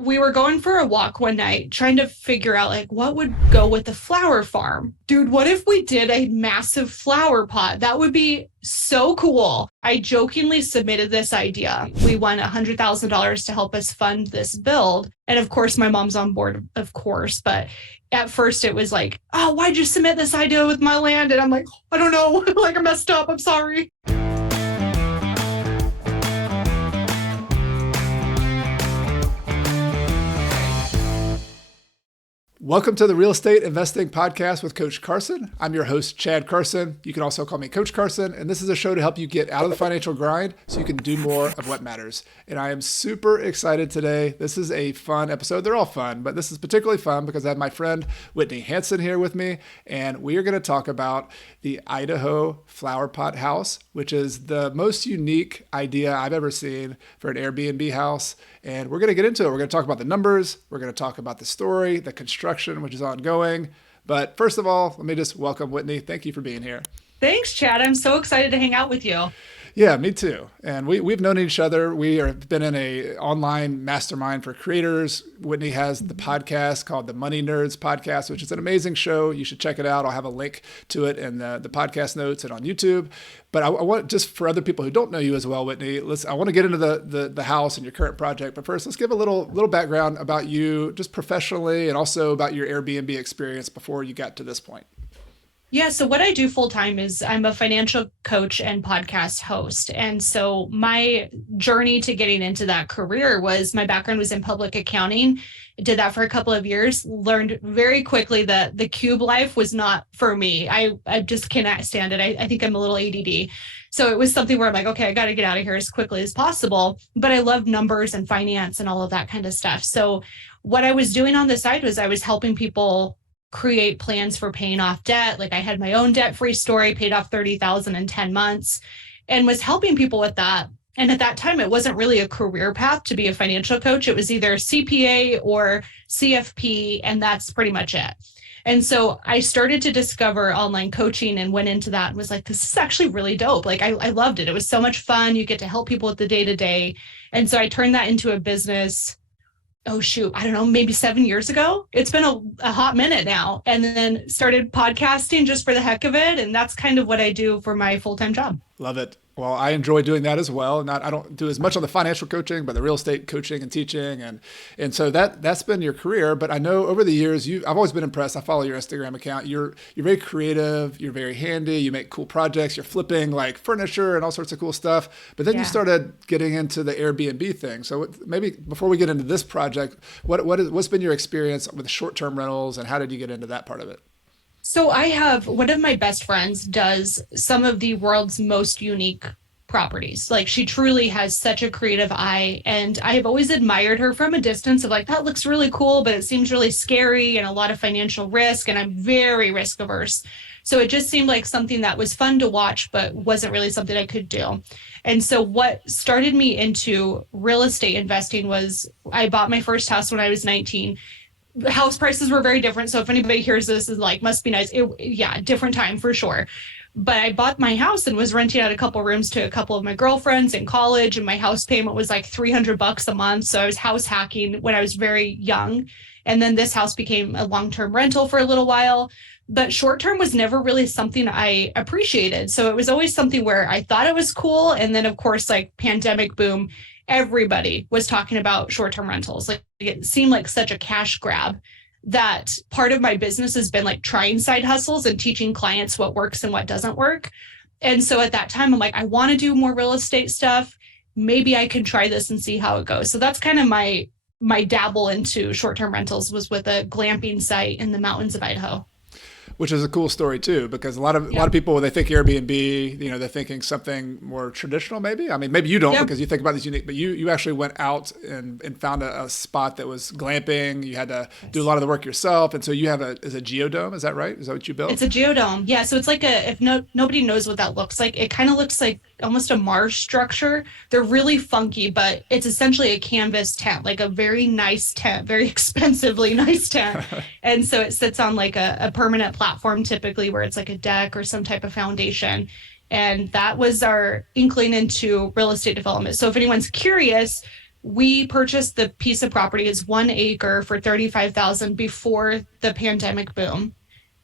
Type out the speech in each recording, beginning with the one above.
we were going for a walk one night trying to figure out like what would go with the flower farm. Dude, what if we did a massive flower pot? That would be so cool. I jokingly submitted this idea. We won $100,000 to help us fund this build. And of course, my mom's on board, of course. But at first it was like, oh, why'd you submit this idea with my land? And I'm like, I don't know. Like I messed up. I'm sorry. Welcome to the Real Estate Investing Podcast with Coach Carson. I'm your host, Chad Carson. You can also call me Coach Carson, and this is a show to help you get out of the financial grind so you can do more of what matters. And I am super excited today. This is a fun episode. They're all fun, but this is particularly fun because I have my friend Whitney here with me, and we are going to talk about the Idaho flower pot house, which is the most unique idea I've ever seen for an Airbnb house. And we're going to get into it. We're going to talk about the numbers. We're going to talk about the story, the construction, which is ongoing. But first of all, let me just welcome Whitney. Thank you for being here. Thanks, Chad. I'm so excited to hang out with you. Yeah, me too. And we've known each other. We have been in a online mastermind for creators. Whitney has the podcast called the Money Nerds Podcast, which is an amazing show. You should check it out. I'll have a link to it in the podcast notes and on YouTube. But I want, just for other people who don't know you as well, Whitney, I want to get into the house and your current project. But first, let's give a little background about you, just professionally, and also about your Airbnb experience before you got to this point. Yeah, so what I do full time is I'm a financial coach and podcast host. And so my journey to getting into that career was my background was in public accounting. I did that for a couple of years, learned very quickly that the cube life was not for me. I just cannot stand it. I think I'm a little ADD. So it was something where I'm like, okay, I got to get out of here as quickly as possible. But I love numbers and finance and all of that kind of stuff. So what I was doing on the side was I was helping people create plans for paying off debt. Like I had my own debt-free story, paid off $30,000 in 10 months and was helping people with that. And at that time, it wasn't really a career path to be a financial coach. It was either CPA or CFP, and that's pretty much it. And so I started to discover online coaching and went into that and was like, this is actually really dope. Like I loved it. It was so much fun. You get to help people with the day-to-day. And so I turned that into a business. Oh, shoot, I don't know, maybe 7 years ago. It's been a hot minute now. And then started podcasting just for the heck of it. And that's kind of what I do for my full-time job. Love it. Well, I enjoy doing that as well. I don't do as much on the financial coaching, but the real estate coaching and teaching. And so that's been your career. But I know over the years, I've always been impressed. I follow your Instagram account. You're very creative. You're very handy. You make cool projects. You're flipping like furniture and all sorts of cool stuff. But then you started getting into the Airbnb thing. So maybe before we get into this project, what's been your experience with short-term rentals and how did you get into that part of it? So I have one of my best friends does some of the world's most unique properties. Like she truly has such a creative eye. And I have always admired her from a distance of like, that looks really cool, but it seems really scary and a lot of financial risk. And I'm very risk averse. So it just seemed like something that was fun to watch, but wasn't really something I could do. And so what started me into real estate investing was I bought my first house when I was 19. House prices were very different. So if anybody hears this is like, must be nice. Different time for sure. But I bought my house and was renting out a couple rooms to a couple of my girlfriends in college. And my house payment was like $300 a month. So I was house hacking when I was very young. And then this house became a long-term rental for a little while. But short-term was never really something I appreciated. So it was always something where I thought it was cool. And then of course, like pandemic boom, everybody was talking about short-term rentals. Like it seemed like such a cash grab that part of my business has been like trying side hustles and teaching clients what works and what doesn't work. And so at that time, I'm like, I want to do more real estate stuff. Maybe I can try this and see how it goes. So that's kind of my dabble into short-term rentals was with a glamping site in the mountains of Idaho. Which is a cool story too, because a lot of people, when they think Airbnb, they're thinking something more traditional, maybe. I mean, maybe you don't because you think about these unique, but you actually went out and found a spot that was glamping. You had to do a lot of the work yourself. And so you have is a Geodome, is that right? Is that what you built? It's a Geodome. Yeah. So it's like nobody knows what that looks like. It kind of looks like almost a Mars structure. They're really funky, but it's essentially a canvas tent, like a very nice tent, very expensively nice tent. And so it sits on like a permanent platform typically where it's like a deck or some type of foundation. And that was our inkling into real estate development. So if anyone's curious, we purchased the piece of property as 1 acre for 35,000 before the pandemic boom.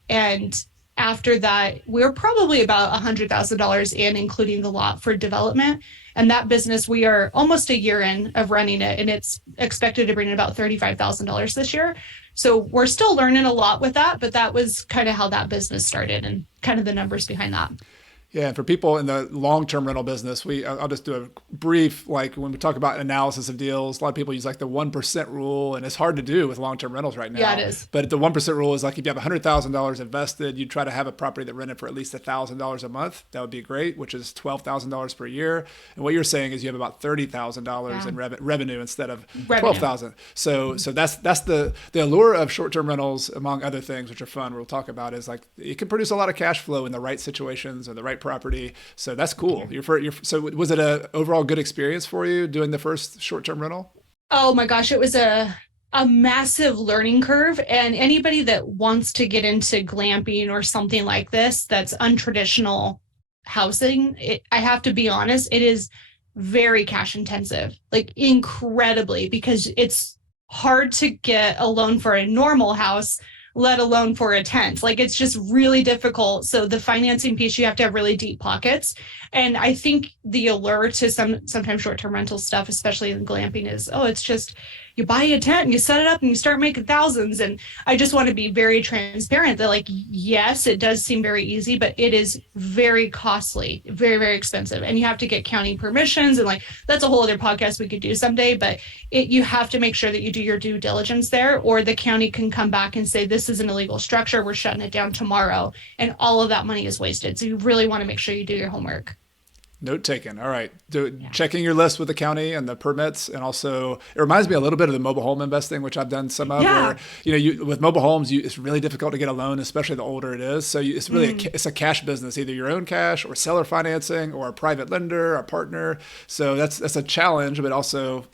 And after that, we're probably about $100,000 in, including the lot for development. And that business, we are almost a year in of running it, and it's expected to bring in about $35,000 this year. So we're still learning a lot with that, but that was kind of how that business started and kind of the numbers behind that. Yeah, and for people in the long-term rental business, I'll just do a brief, like when we talk about analysis of deals, a lot of people use like the 1% rule, and it's hard to do with long-term rentals right now. Yeah, it is. But the 1% rule is like if you have $100,000 invested, you try to have a property that rented for at least $1,000 a month. That would be great, which is $12,000 per year. And what you're saying is you have about $30,000 in revenue instead of 12,000. So that's the allure of short-term rentals, among other things, which are fun. We'll talk about is like it can produce a lot of cash flow in the right situations or the right property. So that's cool. So was it a overall good experience for you doing the first short-term rental? Oh my gosh, it was a massive learning curve. And anybody that wants to get into glamping or something like this, that's untraditional housing, I have to be honest, it is very cash intensive, like incredibly, because it's hard to get a loan for a normal house, let alone for a tent. Like it's just really difficult. So the financing piece, you have to have really deep pockets. And I think the allure to sometimes short-term rental stuff, especially in glamping, is, it's just you buy a tent and you set it up and you start making thousands. And I just want to be very transparent that, like, yes, it does seem very easy, but it is very costly, very, very expensive. And you have to get county permissions, and like that's a whole other podcast we could do someday. But you have to make sure that you do your due diligence there, or the county can come back and say, this is an illegal structure, we're shutting it down tomorrow. And all of that money is wasted. So you really want to make sure you do your homework. Note taken. All right. Checking your list with the county and the permits. And also it reminds me a little bit of the mobile home investing, which I've done some of, where, with mobile homes, it's really difficult to get a loan, especially the older it is. So it's really, it's a cash business, either your own cash or seller financing or a private lender, a partner. So that's a challenge, but also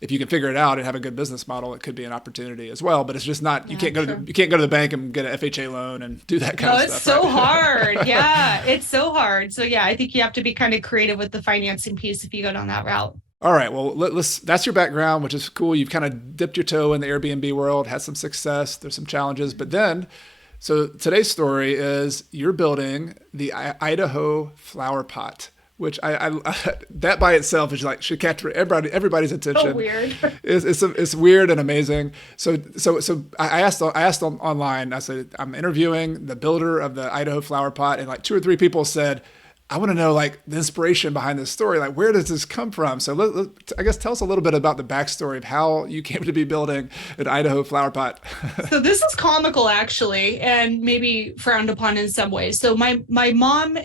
if you can figure it out and have a good business model, it could be an opportunity as well. But it's just not, you can't go to the bank and get an FHA loan and do that kind of stuff. It's so hard. Yeah, it's so hard. So yeah, I think you have to be kind of creative with the financing piece if you go down that route. All right. Well, that's your background, which is cool. You've kind of dipped your toe in the Airbnb world, had some success. There's some challenges, but then, so today's story is you're building the Idaho flower pot, which I that by itself is like should catch everybody's attention. So weird. It's weird and amazing. So I asked online. I said I'm interviewing the builder of the Idaho flower pot, and like 2 or 3 people said, I want to know like the inspiration behind this story. Like, where does this come from? So I guess tell us a little bit about the backstory of how you came to be building an Idaho flower pot. So this is comical, actually, and maybe frowned upon in some ways. So my mom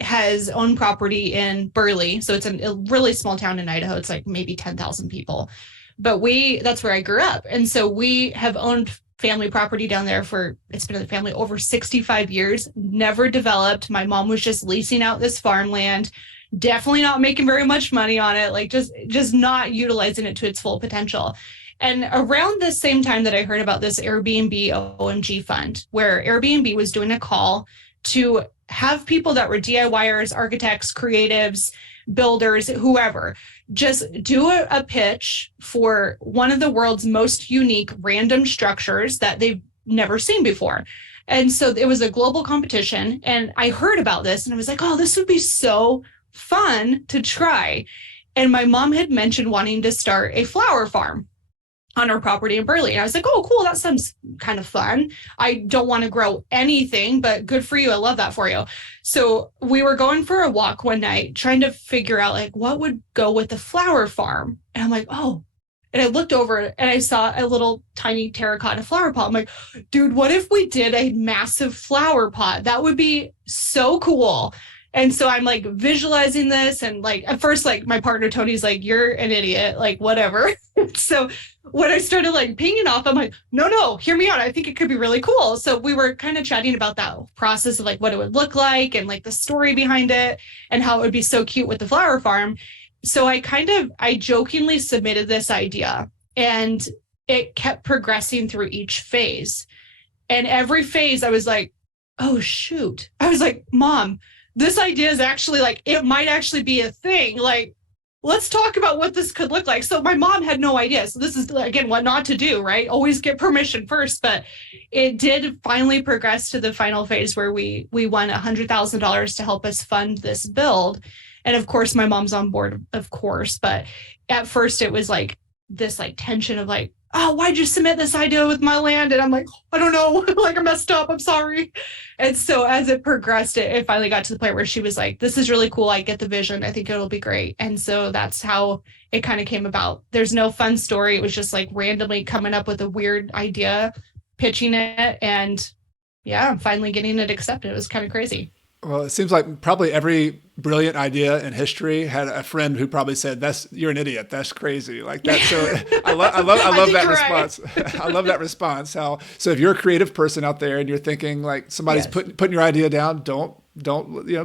has owned property in Burley. So it's a really small town in Idaho. It's like maybe 10,000 people, but that's where I grew up. And so we have owned family property down there it's been in the family over 65 years, never developed. My mom was just leasing out this farmland, definitely not making very much money on it, like just not utilizing it to its full potential. And around the same time that I heard about this Airbnb OMG Fund, where Airbnb was doing a call to have people that were DIYers, architects, creatives, builders, whoever, just do a pitch for one of the world's most unique random structures that they've never seen before. And so it was a global competition. And I heard about this and I was like, oh, this would be so fun to try. And my mom had mentioned wanting to start a flower farm on our property in Burley. And I was like, oh, cool, that sounds kind of fun. I don't want to grow anything, but good for you. I love that for you. So we were going for a walk one night, trying to figure out like what would go with the flower farm. And I'm like, oh, and I looked over and I saw a little tiny terracotta flower pot. I'm like, dude, what if we did a massive flower pot? That would be so cool. And so I'm like visualizing this, and like at first, like my partner Tony's like, you're an idiot, like whatever. So when I started like pinging off, I'm like, no, hear me out. I think it could be really cool. So we were kind of chatting about that process of like what it would look like and like the story behind it and how it would be so cute with the flower farm. So I jokingly submitted this idea, and it kept progressing through each phase. And every phase I was like, oh shoot. I was like, Mom, this idea is actually like, it might actually be a thing. Like, let's talk about what this could look like. So my mom had no idea. So this is again what not to do, right? Always get permission first. But it did finally progress to the final phase where we won $100,000 to help us fund this build. And of course, my mom's on board, of course. But at first, it was like this like tension of like, oh, why'd you submit this idea with my land? And I'm like, I don't know, like I messed up. I'm sorry. And so as it progressed, it finally got to the point where she was like, this is really cool. I get the vision. I think it'll be great. And so that's how it kind of came about. There's no fun story. It was just like randomly coming up with a weird idea, pitching it, and yeah, I'm finally getting it accepted. It was kind of crazy. Well, it seems like probably every brilliant idea in history had a friend who probably said, "You're an idiot. That's crazy." Like that. So I love that response. I love that response. So if you're a creative person out there and you're thinking like somebody's putting your idea down, don't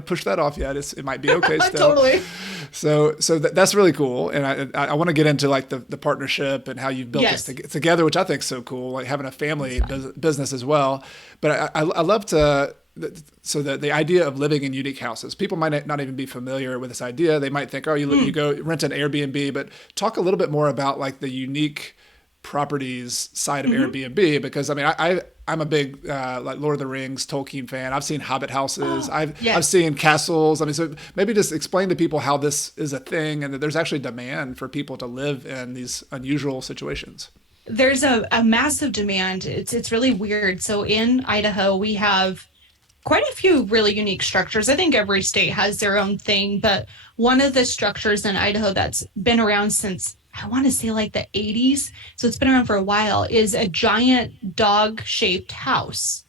push that off yet. It might be okay still. Totally. So that's really cool, and I want to get into like the partnership and how you've built this together, which I think is so cool. Like having a family business as well. But I love to. So the idea of living in unique houses, people might not even be familiar with this idea. They might think, oh, you go rent an Airbnb, but talk a little bit more about like the unique properties side of Airbnb, because I mean, I'm a big like Lord of the Rings Tolkien fan. I've seen Hobbit houses. I've seen castles. I mean, so maybe just explain to people how this is a thing and that there's actually demand for people to live in these unusual situations. There's a massive demand. It's really weird. So in Idaho, we have quite a few really unique structures. I think every state has their own thing, but one of the structures in Idaho that's been around since I want to say like the 80s, so it's been around for a while, is a giant dog-shaped house.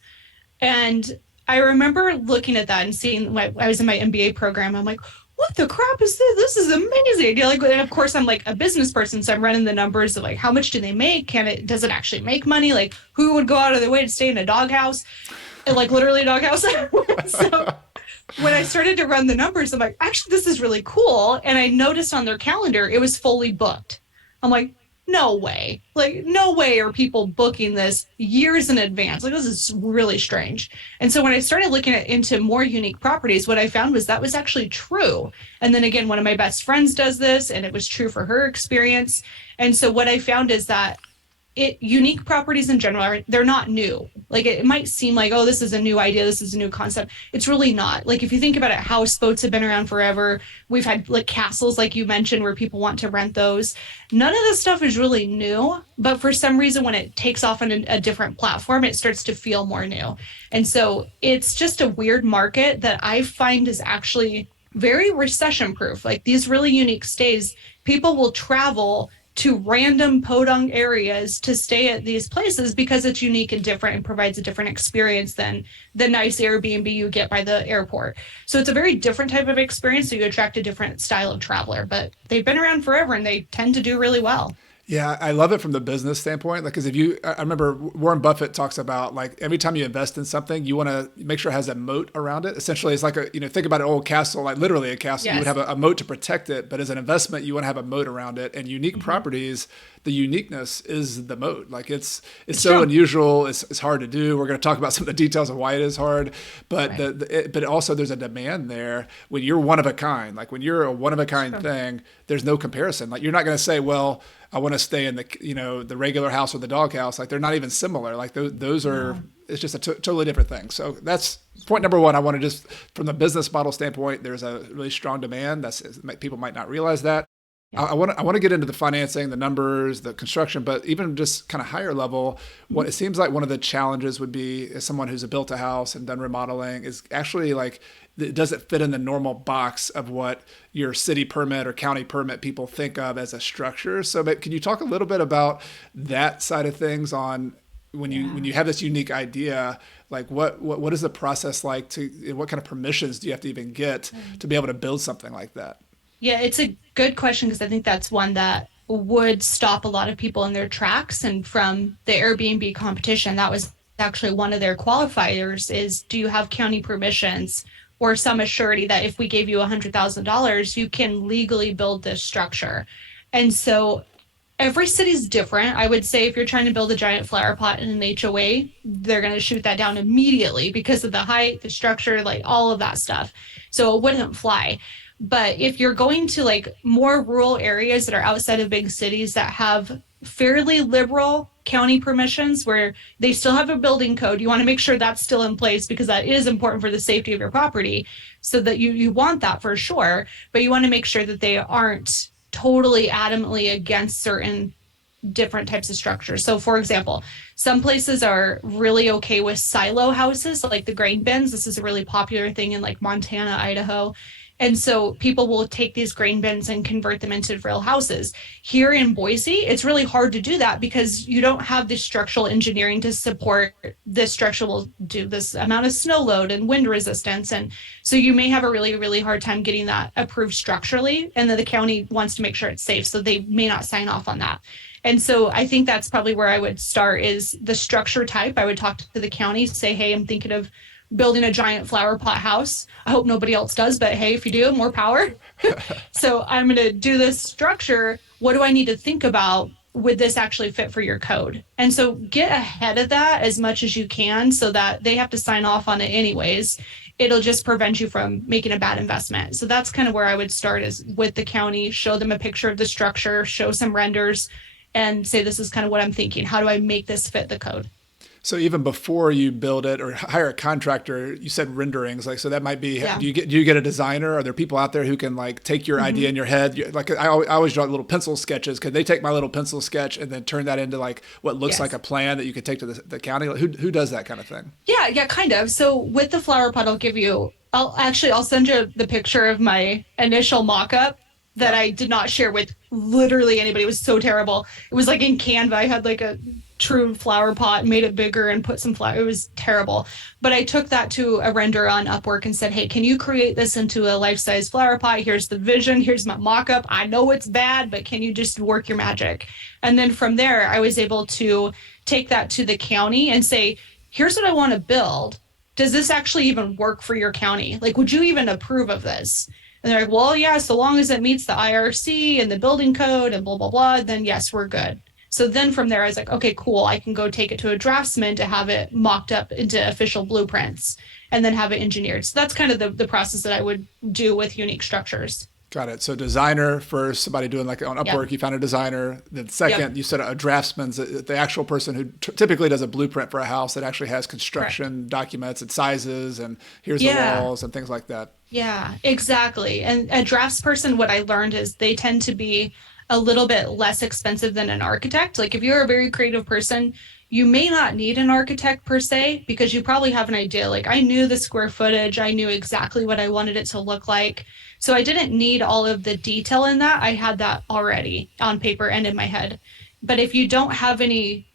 And I remember looking at that and seeing, I was in my MBA program, I'm like, what the crap is this? This is amazing. Like, and of course, I'm like a business person, so I'm running the numbers of like, how much do they make? Does it actually make money? Like, who would go out of their way to stay in a doghouse? Like literally a doghouse. So when I started to run the numbers, I'm like, actually, this is really cool. And I noticed on their calendar, it was fully booked. I'm like, no way. Like, no way are people booking this years in advance. Like, this is really strange. And so when I started looking into more unique properties, what I found was that was actually true. And then again, one of my best friends does this, and it was true for her experience. And so what I found is that unique properties in general they're not new. Like it might seem like, oh, this is a new idea, this is a new concept. It's really not. Like if you think about it, houseboats have been around forever. We've had like castles, like you mentioned, where people want to rent those. None of this stuff is really new, but for some reason, when it takes off on a different platform, it starts to feel more new. And so it's just a weird market that I find is actually very recession proof. Like these really unique stays, people will travel to random podunk areas to stay at these places because it's unique and different and provides a different experience than the nice Airbnb you get by the airport. So it's a very different type of experience. So you attract a different style of traveler, but they've been around forever and they tend to do really well. Yeah, I love it from the business standpoint. Like, because I remember Warren Buffett talks about like every time you invest in something, you want to make sure it has a moat around it. Essentially, it's like think about an old castle, like literally a castle. Yes. You would have a moat to protect it, but as an investment, you want to have a moat around it. And unique properties, the uniqueness is the moat. Like it's so true. Unusual. It's hard to do. We're going to talk about some of the details of why it is hard, but but also there's a demand there when you're one of a kind. Like when you're a one of a kind thing, there's no comparison. Like you're not going to say, well, I want to stay in the regular house or the dog house. Like they're not even similar. Like those are, it's just a totally different thing. So that's point number one. I want to just, from the business model standpoint, there's a really strong demand. People might not realize that. Yeah. I want to get into the financing, the numbers, the construction, but even just kind of higher level, what it seems like one of the challenges would be as someone who's built a house and done remodeling is actually like, does it fit in the normal box of what your city permit or county permit people think of as a structure? So can you talk a little bit about that side of things on when you have this unique idea, like what is the process like what kind of permissions do you have to even get to be able to build something like that? Yeah, it's a good question because I think that's one that would stop a lot of people in their tracks. And from the Airbnb competition, that was actually one of their qualifiers is, do you have county permissions or some assurity that if we gave you $100,000, you can legally build this structure? And so every city's different. I would say if you're trying to build a giant flower pot in an HOA, they're going to shoot that down immediately because of the height, the structure, like all of that stuff. So it wouldn't fly. But if you're going to like more rural areas that are outside of big cities that have fairly liberal county permissions where they still have a building code, you want to make sure that's still in place because that is important for the safety of your property. So that you want that for sure, but you want to make sure that they aren't totally adamantly against certain different types of structures. So, for example, some places are really okay with silo houses, like the grain bins. This is a really popular thing in like Montana, Idaho. And so people will take these grain bins and convert them into real houses. Here in Boise, it's really hard to do that because you don't have the structural engineering to support this structure will do this amount of snow load and wind resistance. And so you may have a really, really hard time getting that approved structurally. And then the county wants to make sure it's safe. So they may not sign off on that. And so I think that's probably where I would start is the structure type. I would talk to the county, say, hey, I'm thinking of building a giant flower pot house. I hope nobody else does, but hey, if you do, more power. So I'm going to do this structure. What do I need to think about? Would this actually fit for your code? And so get ahead of that as much as you can so that they have to sign off on it anyways. It'll just prevent you from making a bad investment. So that's kind of where I would start is with the county, show them a picture of the structure, show some renders, and say, this is kind of what I'm thinking. How do I make this fit the code? So even before you build it or hire a contractor, you said renderings. Like, so that might be, Yeah. do you get a designer? Are there people out there who can like take your idea in your head? Like I always draw little pencil sketches. Could they take my little pencil sketch and then turn that into like what looks Yes. like a plan that you could take to the county? Like, who does that kind of thing? Yeah, kind of. So with the flower pot, I'll send you the picture of my initial mock-up that Yeah. I did not share with literally anybody. It was so terrible. It was like in Canva. I had like a true flower pot, made it bigger and put some flower. It was terrible. But I took that to a render on Upwork and said, hey, can you create this into a life-size flower pot? Here's the vision. Here's my mock-up. I know it's bad, but can you just work your magic? And then from there, I was able to take that to the county and say, here's what I want to build. Does this actually even work for your county? Like, would you even approve of this? And they're like, well, yeah, so long as it meets the IRC and the building code and blah, blah, blah, then yes, we're good. So then from there, I was like, okay, cool. I can go take it to a draftsman to have it mocked up into official blueprints and then have it engineered. So that's kind of the process that I would do with unique structures. Got it. So designer first, somebody doing like on Upwork, Yep. you found a designer. Then second, Yep. you said a draftsman's the actual person who typically does a blueprint for a house that actually has Correct. construction documents and sizes and here's the Yeah. walls and things like that. Yeah, exactly. And a draftsperson, what I learned is they tend to be a little bit less expensive than an architect. Like if you're a very creative person, you may not need an architect per se because you probably have an idea. Like I knew the square footage, I knew exactly what I wanted it to look like. So I didn't need all of the detail in that. I had that already on paper and in my head. But if you don't have any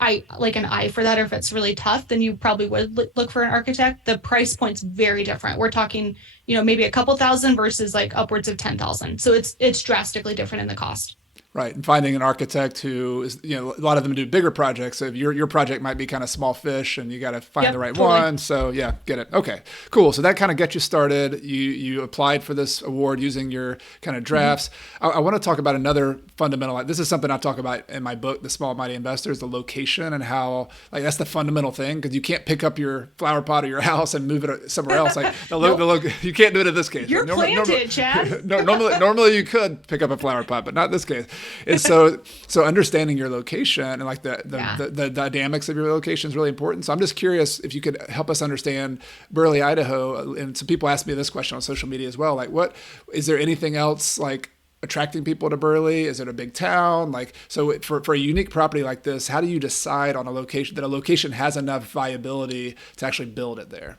an eye for that, or if it's really tough, then you probably would look for an architect. The price point's very different. We're talking, maybe a couple thousand versus like upwards of 10,000. So it's drastically different in the cost. Right. And finding an architect who is, a lot of them do bigger projects. So if your project might be kind of small fish and you got to find Yep, the right totally. one. So yeah, get it. Okay, cool. So that kind of gets you started. You applied for this award using your kind of drafts. I want to talk about another fundamental, this is something I talk about in my book, The Small Mighty Investors, the location and how like that's the fundamental thing because you can't pick up your flower pot or your house and move it somewhere else. Like you can't do it in this case. You're planted, Chad. No, normally you could pick up a flower pot, but not in this case. And so understanding your location and like Yeah. the dynamics of your location is really important. So I'm just curious if you could help us understand Burley, Idaho. And some people ask me this question on social media as well. Like, what is there anything else like attracting people to Burley? Is it a big town? Like, so for a unique property like this, how do you decide on a location that a location has enough viability to actually build it there?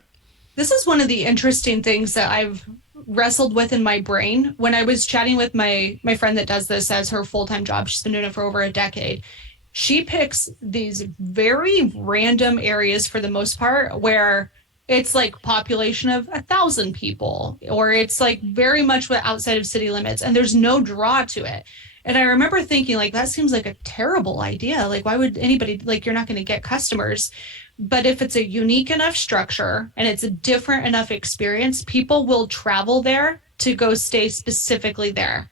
This is one of the interesting things that I've wrestled with in my brain. When I was chatting with my friend that does this as her full-time job, she's been doing it for over a decade. She picks these very random areas for the most part where it's like population of 1,000 people, or it's like very much outside of city limits, and there's no draw to it. And I remember thinking like, that seems like a terrible idea. Like, why would anybody, like, you're not going to get customers. But if it's a unique enough structure and it's a different enough experience, people will travel there to go stay specifically there.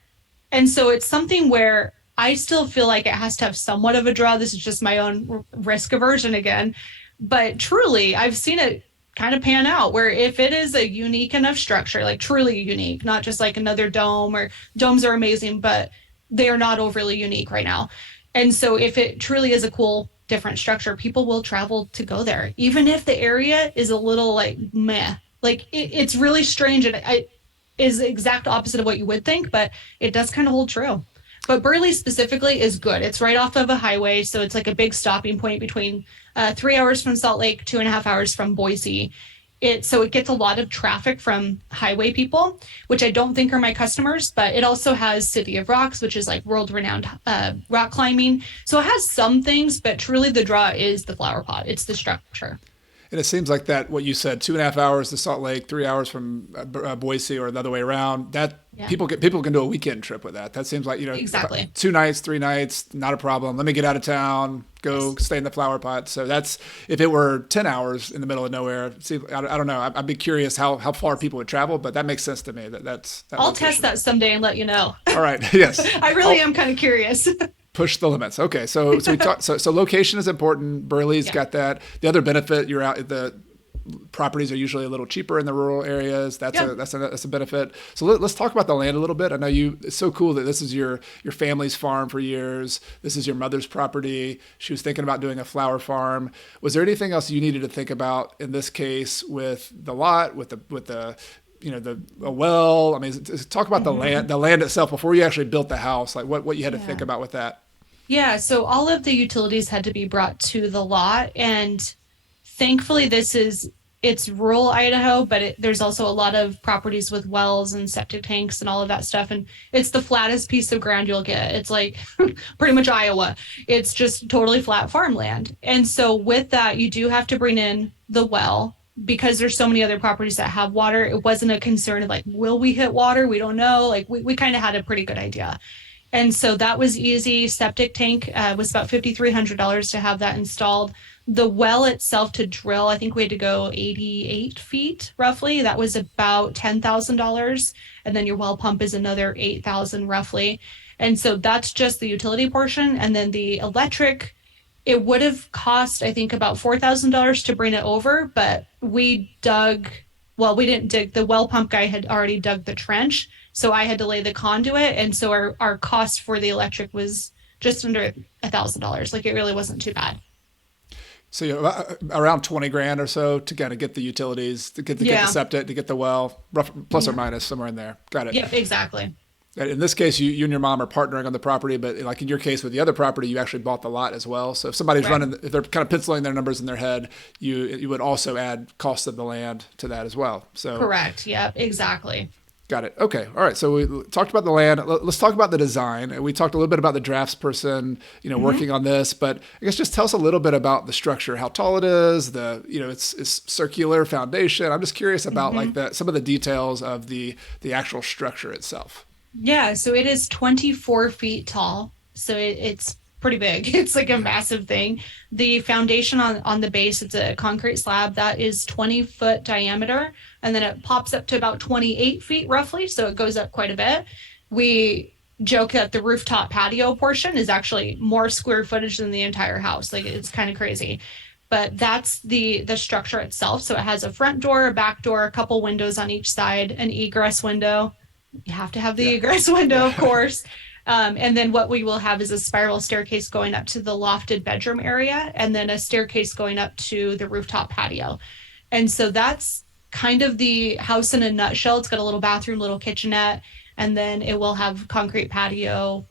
And so it's something where I still feel like it has to have somewhat of a draw. This is just my own risk aversion again. But truly, I've seen it kind of pan out, where if it is a unique enough structure, like truly unique, not just like another dome, or domes are amazing, but they are not overly unique right now. And so if it truly is a cool different structure, people will travel to go there, even if the area is a little like meh. Like it's really strange, and it is the exact opposite of what you would think, but it does kind of hold true. But Burley specifically is good. It's right off of a highway, so it's like a big stopping point between 3 hours from Salt Lake, 2.5 hours from Boise. So it gets a lot of traffic from highway people, which I don't think are my customers, but it also has City of Rocks, which is like world renowned rock climbing. So it has some things, but truly the draw is the flower pot. It's the structure. And it seems like that, what you said, 2.5 hours to Salt Lake, 3 hours from Boise, or the other way around. That Yeah, people can do a weekend trip with that. That seems like, exactly. 2 nights, 3 nights, not a problem. Let me get out of town, go Yes. stay in the flower pot. So that's, if it were 10 hours in the middle of nowhere. See, I don't know. I'd be curious how far people would travel, but that makes sense to me. That I'll test location. that someday and let you know. All right. Yes. I really am kind of curious. Push the limits. Okay, so we talk. So location is important. Burley's Yeah. got that. The other benefit, you're out. The properties are usually a little cheaper in the rural areas. That's Yeah. a benefit. So let's talk about the land a little bit. I know you. It's so cool that this is your family's farm for years. This is your mother's property. She was thinking about doing a flower farm. Was there anything else you needed to think about in this case with the lot, with the the a well? I mean, talk about the land itself before you actually built the house. Like what you had to think Yeah. about with that. Yeah, so all of the utilities had to be brought to the lot, and thankfully it's rural Idaho, but there's also a lot of properties with wells and septic tanks and all of that stuff, and it's the flattest piece of ground you'll get. It's like pretty much Iowa. It's just totally flat farmland. And so with that, you do have to bring in the well because there's so many other properties that have water. It wasn't a concern of like, will we hit water? We don't know. Like we kind of had a pretty good idea. And so that was easy. Septic tank was about $5,300 to have that installed. The well itself to drill, I think we had to go 88 feet roughly. That was about $10,000. And then your well pump is another 8,000 roughly. And so that's just the utility portion. And then the electric, it would have cost, I think, about $4,000 to bring it over, but we didn't dig. The well pump guy had already dug the trench. So I had to lay the conduit. And so our cost for the electric was just under $1,000. Like it really wasn't too bad. So around 20 grand or so to kind of get the utilities, get the Yeah. septic, to get the well, rough, plus or Yeah. minus somewhere in there. Got it. Yep, exactly. And in this case, you and your mom are partnering on the property, but like in your case with the other property, you actually bought the lot as well. So if somebody's Right. if they're kind of penciling their numbers in their head, you would also add cost of the land to that as well. So Correct. Yep, exactly. got it. Okay. All right. So we talked about the land. Let's talk about the design. We talked a little bit about the drafts person, working on this, but I guess just tell us a little bit about the structure, how tall it is, it's circular foundation. I'm just curious about some of the details of the actual structure itself. Yeah, so it is 24 feet tall. So it's pretty big. It's like a massive thing. The foundation on the base, it's a concrete slab that is 20-foot diameter, and then it pops up to about 28 feet roughly. So it goes up quite a bit. We joke that the rooftop patio portion is actually more square footage than the entire house. Like it's kind of crazy. But that's the structure itself. So it has a front door, a back door, a couple windows on each side, an egress window. You have to have the egress window, of course. And then what we will have is a spiral staircase going up to the lofted bedroom area, and then a staircase going up to the rooftop patio. And so that's kind of the house in a nutshell. It's got a little bathroom, little kitchenette, and then it will have concrete patio,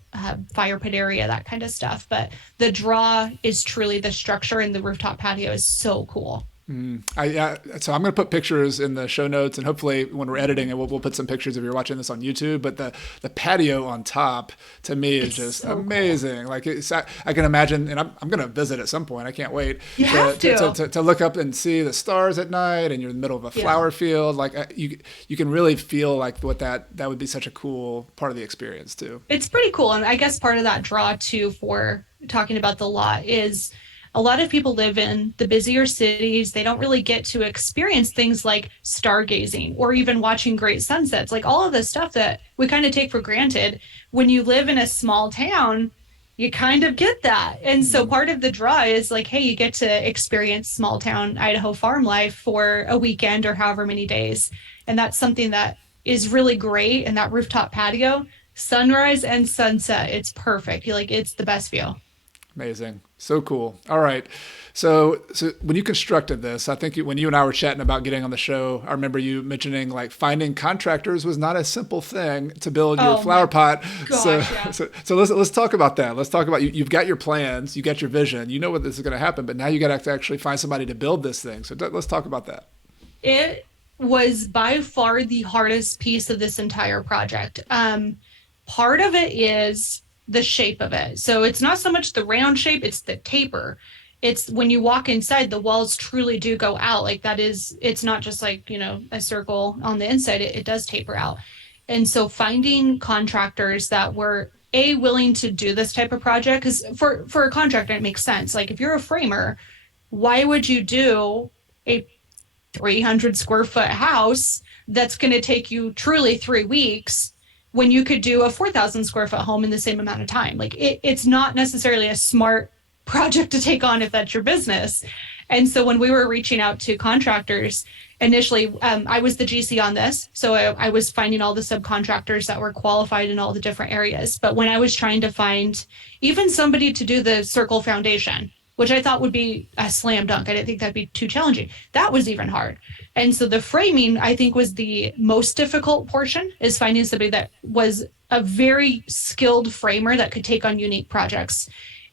fire pit area, that kind of stuff. But the draw is truly the structure, and the rooftop patio is so cool. So I'm going to put pictures in the show notes, and hopefully when we're editing it, we'll put some pictures if you're watching this on YouTube. But the patio on top to me is just so amazing. Like I can imagine, and I'm going to visit at some point. I can't wait You have to. to look up and see the stars at night, and you're in the middle of a flower field. Like you can really feel like what that would be such a cool part of the experience too. It's pretty cool. And I guess part of that draw too for talking about the lot is a lot of people live in the busier cities. They don't really get to experience things like stargazing or even watching great sunsets, like all of the stuff that we kind of take for granted. When you live in a small town, You kind of get that. And so Mm, part of the draw is like, hey, you get to experience small town Idaho farm life for a weekend or however many days. And that's something that is really great. And that rooftop patio, sunrise and sunset, it's perfect. You like, it's the best view. amazing. So cool. All right. So when you constructed this, I think when you and I were chatting about getting on the show, I remember you mentioning like finding contractors was not a simple thing to build your Oh flower my pot. So gosh, yeah. so let's talk about that. Let's talk about you've got your plans, you got your vision, you know what this is going to happen, but now you got to actually find somebody to build this thing. So let's talk about that. It was by far the hardest piece of this entire project. Part of it is the shape of it. So it's not so much the round shape, it's the taper. It's when you walk inside, the walls truly do go out. Like that is, it's not just like, a circle on the inside, it does taper out. And so finding contractors that were willing to do this type of project, because for a contractor, it makes sense. Like if you're a framer, why would you do a 300 square foot house that's going to take you truly 3 weeks when you could do a 4,000 square foot home in the same amount of time? Like it's not necessarily a smart project to take on if that's your business. And so when we were reaching out to contractors, initially, I was the GC on this. So I was finding all the subcontractors that were qualified in all the different areas. But when I was trying to find even somebody to do the circle foundation, which I thought would be a slam dunk, I didn't think that'd be too challenging. That was even hard. And so the framing, I think, was the most difficult portion, is finding somebody that was a very skilled framer that could take on unique projects.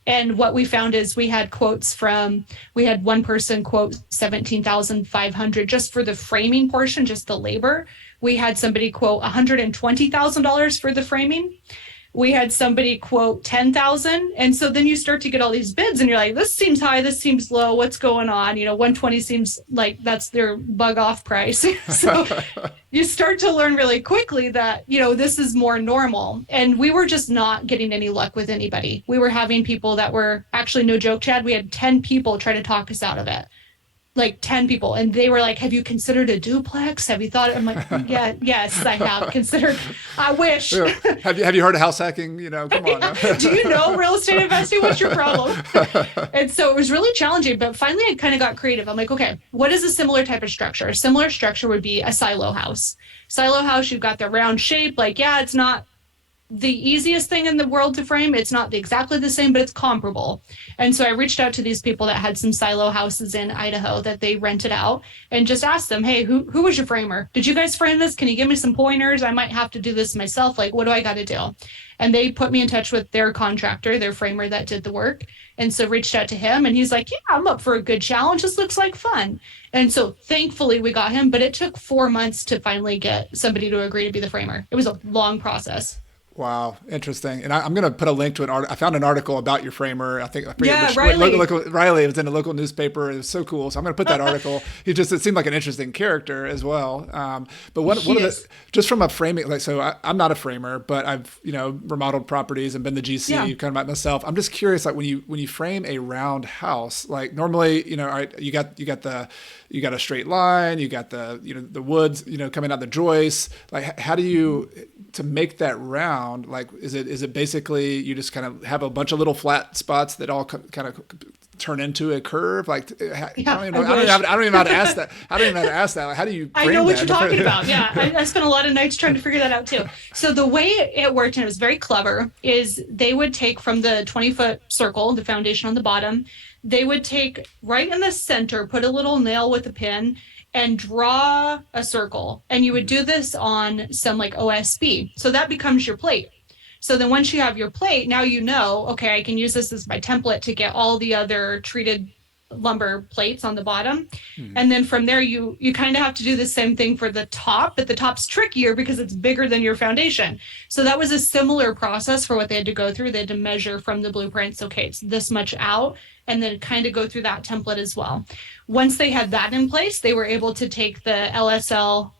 And what we found is we had one person quote 17,500 just for the framing portion, just the labor. We had somebody quote $120,000 for the framing. We had somebody quote 10,000. And so then you start to get all these bids and you're like, this seems high, this seems low, what's going on? 120 seems like that's their bug off price. So you start to learn really quickly that, this is more normal. And we were just not getting any luck with anybody. We were having people that were actually, no joke, Chad, we had 10 people try to talk us out of it. Like 10 people, and they were like, have you considered a duplex? Have you thought? I'm like, yeah, yes, I have considered. I wish. Yeah. Have you heard of house hacking? Come on. Yeah. Do you know real estate investing? What's your problem? And so it was really challenging, but finally I kind of got creative. I'm like, okay, what is a similar type of structure? A similar structure would be a silo house. Silo house, you've got the round shape. Like, yeah, it's not the easiest thing in the world to frame. It's not exactly the same, but it's comparable. And so I reached out to these people that had some silo houses in Idaho that they rented out and just asked them, hey, who was your framer? Did you guys frame this? Can you give me some pointers? I might have to do this myself. Like, what do I got to do? And they put me in touch with their contractor, their framer that did the work. And so reached out to him and he's like, yeah, I'm up for a good challenge. This looks like fun. And so thankfully we got him, but it took 4 months to finally get somebody to agree to be the framer. It was a long process. Wow, interesting. And I'm going to put a link to an article. I found an article about your framer. I forget Yeah, which Riley. Riley. It was in a local newspaper. It was so cool. So I'm going to put that article. It seemed like an interesting character as well. But one of the, just from a framing, like, so I'm not a framer, but I've, remodeled properties and been the GC Yeah. kind of by myself. I'm just curious, like when you frame a round house, like normally, all right, you got a straight line, you got the woods, coming out the joists. Like, how do you, to make that round, like, is it basically you just kind of have a bunch of little flat spots that all kind of turn into a curve? Like, I don't even know, I don't even know how to ask that. I don't even know how to ask that. Like, how do you frame I know what that? you're talking about. Yeah, I spent a lot of nights trying to figure that out too. So the way it worked, and it was very clever, is they would take from the 20-foot circle, the foundation on the bottom, they would take right in the center, put a little nail with a pin, and draw a circle. And you would do this on some like OSB. So that becomes your plate. So then once you have your plate, now okay, I can use this as my template to get all the other treated lumber plates on the bottom. And then from there, you kind of have to do the same thing for the top, but the top's trickier because it's bigger than your foundation. So that was a similar process for what they had to go through. They had to measure from the blueprints, okay, it's this much out, and then kind of go through that template as well. Once they had that in place, they were able to take the LSL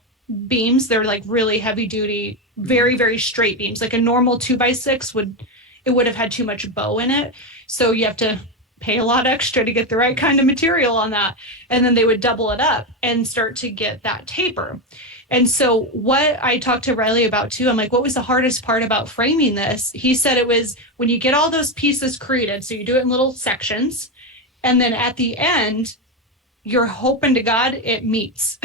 beams. They're like really heavy duty, very, very straight beams. Like a normal 2x6 would have had too much bow in it. So you have to pay a lot extra to get the right kind of material on that. And then they would double it up and start to get that taper. And so what I talked to Riley about too, I'm like, what was the hardest part about framing this? He said it was when you get all those pieces created. So you do it in little sections. And then at the end, you're hoping to God it meets.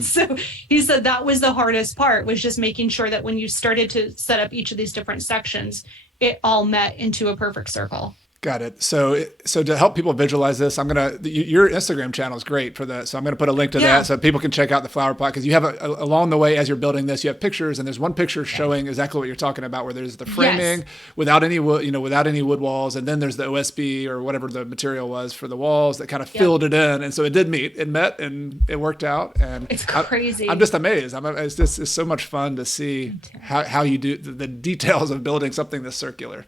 So he said that was the hardest part, was just making sure that when you started to set up each of these different sections, it all met into a perfect circle. Got it. So to help people visualize this, your Instagram channel is great for that. So I'm going to put a link to that so people can check out the flower pot, because you have along the way as you're building this, you have pictures, and there's one picture showing exactly what you're talking about, where there's the framing without any wood, without any wood walls, and then there's the OSB or whatever the material was for the walls that kind of filled it in, and so it did meet. It met, and it worked out. And it's crazy. I'm just amazed. It's so much fun to see how you do the details of building something this circular.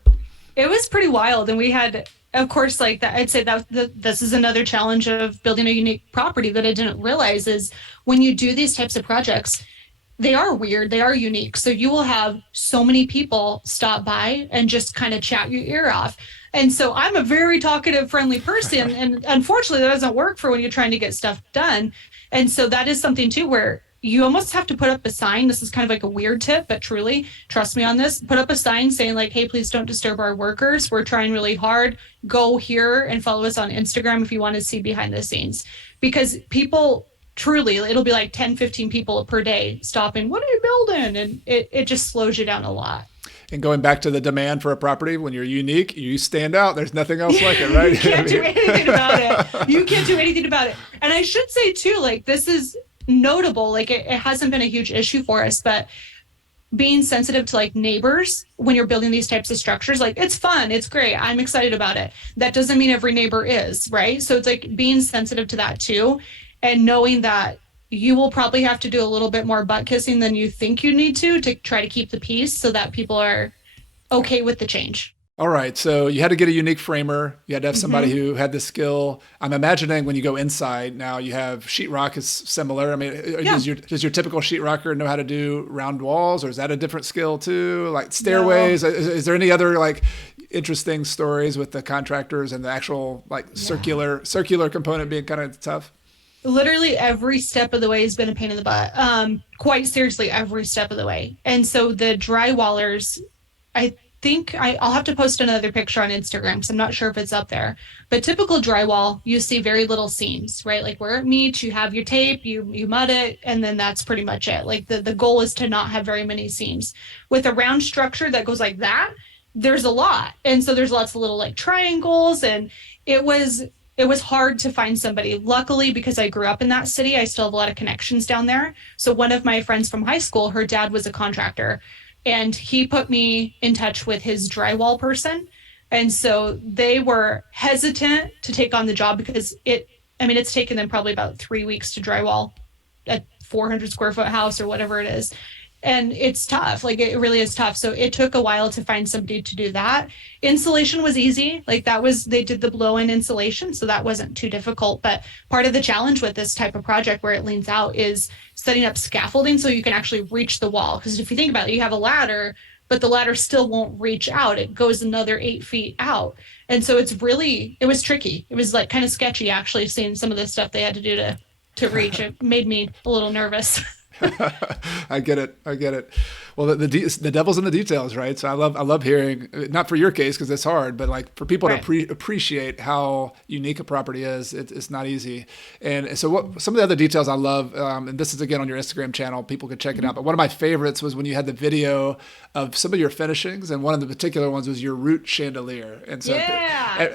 It was pretty wild. And we had, of course, like that, I'd say that this is another challenge of building a unique property that I didn't realize is when you do these types of projects, they are weird, they are unique. So you will have so many people stop by and just kind of chat your ear off. And so I'm a very talkative, friendly person. And unfortunately, that doesn't work for when you're trying to get stuff done. And so that is something too, where you almost have to put up a sign. This is kind of like a weird tip, but truly, trust me on this. Put up a sign saying like, hey, please don't disturb our workers. We're trying really hard. Go here and follow us on Instagram if you want to see behind the scenes. Because people truly, it'll be like 10, 15 people per day stopping. What are you building? And it just slows you down a lot. And going back to the demand for a property, when you're unique, you stand out. There's nothing else like it, right? You can't do anything about it. You can't do anything about it. And I should say too, like this is notable, like it hasn't been a huge issue for us, but being sensitive to like neighbors when you're building these types of structures, like it's fun, it's great, I'm excited about it. That doesn't mean every neighbor is, right? So it's like being sensitive to that too, and knowing that you will probably have to do a little bit more butt kissing than you think you need to try to keep the peace so that people are okay with the change. All right. So you had to get a unique framer. You had to have somebody who had the skill. I'm imagining when you go inside now, you have sheetrock is similar. I mean, does your typical sheetrocker know how to do round walls, or is that a different skill too? Like stairways? No. Is there any other like interesting stories with the contractors and the actual like circular component being kind of tough? Literally every step of the way has been a pain in the butt. Quite seriously, every step of the way. And so the drywallers, I think I'll have to post another picture on Instagram because I'm not sure if it's up there. But typical drywall, you see very little seams, right? Like where it meets, you have your tape, you mud it, and then that's pretty much it. Like the goal is to not have very many seams. With a round structure that goes like that, there's a lot. And so there's lots of little like triangles, and it was hard to find somebody. Luckily, because I grew up in that city, I still have a lot of connections down there. So one of my friends from high school, her dad was a contractor, and he put me in touch with his drywall person. And so they were hesitant to take on the job because it's taken them probably about 3 weeks to drywall a 400 square foot house or whatever it is. And it's tough. Like it really is tough. So it took a while to find somebody to do that. Insulation was easy. Like they did the blow-in insulation. So that wasn't too difficult. But part of the challenge with this type of project where it leans out is setting up scaffolding so you can actually reach the wall. Because if you think about it, you have a ladder, but the ladder still won't reach out. It goes another 8 feet out. And so it was tricky. It was like kind of sketchy actually seeing some of the stuff they had to do to reach. It made me a little nervous. I get it. Well, the devil's in the details, right? So I love hearing, not for your case because it's hard, but like for people to appreciate how unique a property is. It's not easy. And so some of the other details I love, and this is again on your Instagram channel, people can check it out. But one of my favorites was when you had the video of some of your finishings, and one of the particular ones was your root chandelier. And so,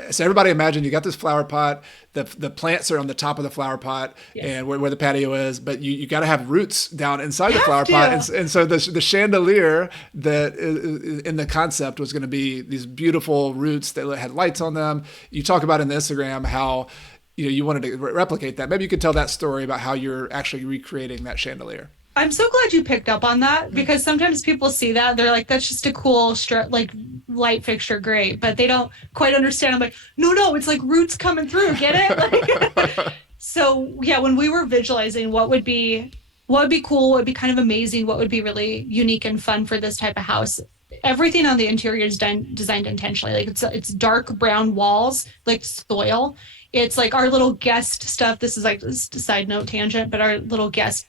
so everybody imagine you got this flower pot. The plants are on the top of the flower pot and where the patio is, but you got to have roots down inside the flower pot. And so the chandelier that in the concept was going to be these beautiful roots that had lights on them. You talk about in the Instagram how you wanted to replicate that. Maybe you could tell that story about how you're actually recreating that chandelier. I'm so glad you picked up on that because sometimes people see that they're like, that's just a cool like light fixture, great, but they don't quite understand. I'm like, no, it's like roots coming through, get it? Like, so yeah, when we were visualizing what would be cool, what would be kind of amazing, what would be really unique and fun for this type of house, everything on the interior is designed intentionally. Like it's dark brown walls, like soil. It's like our little guest stuff. This is like this side note tangent, but our little guest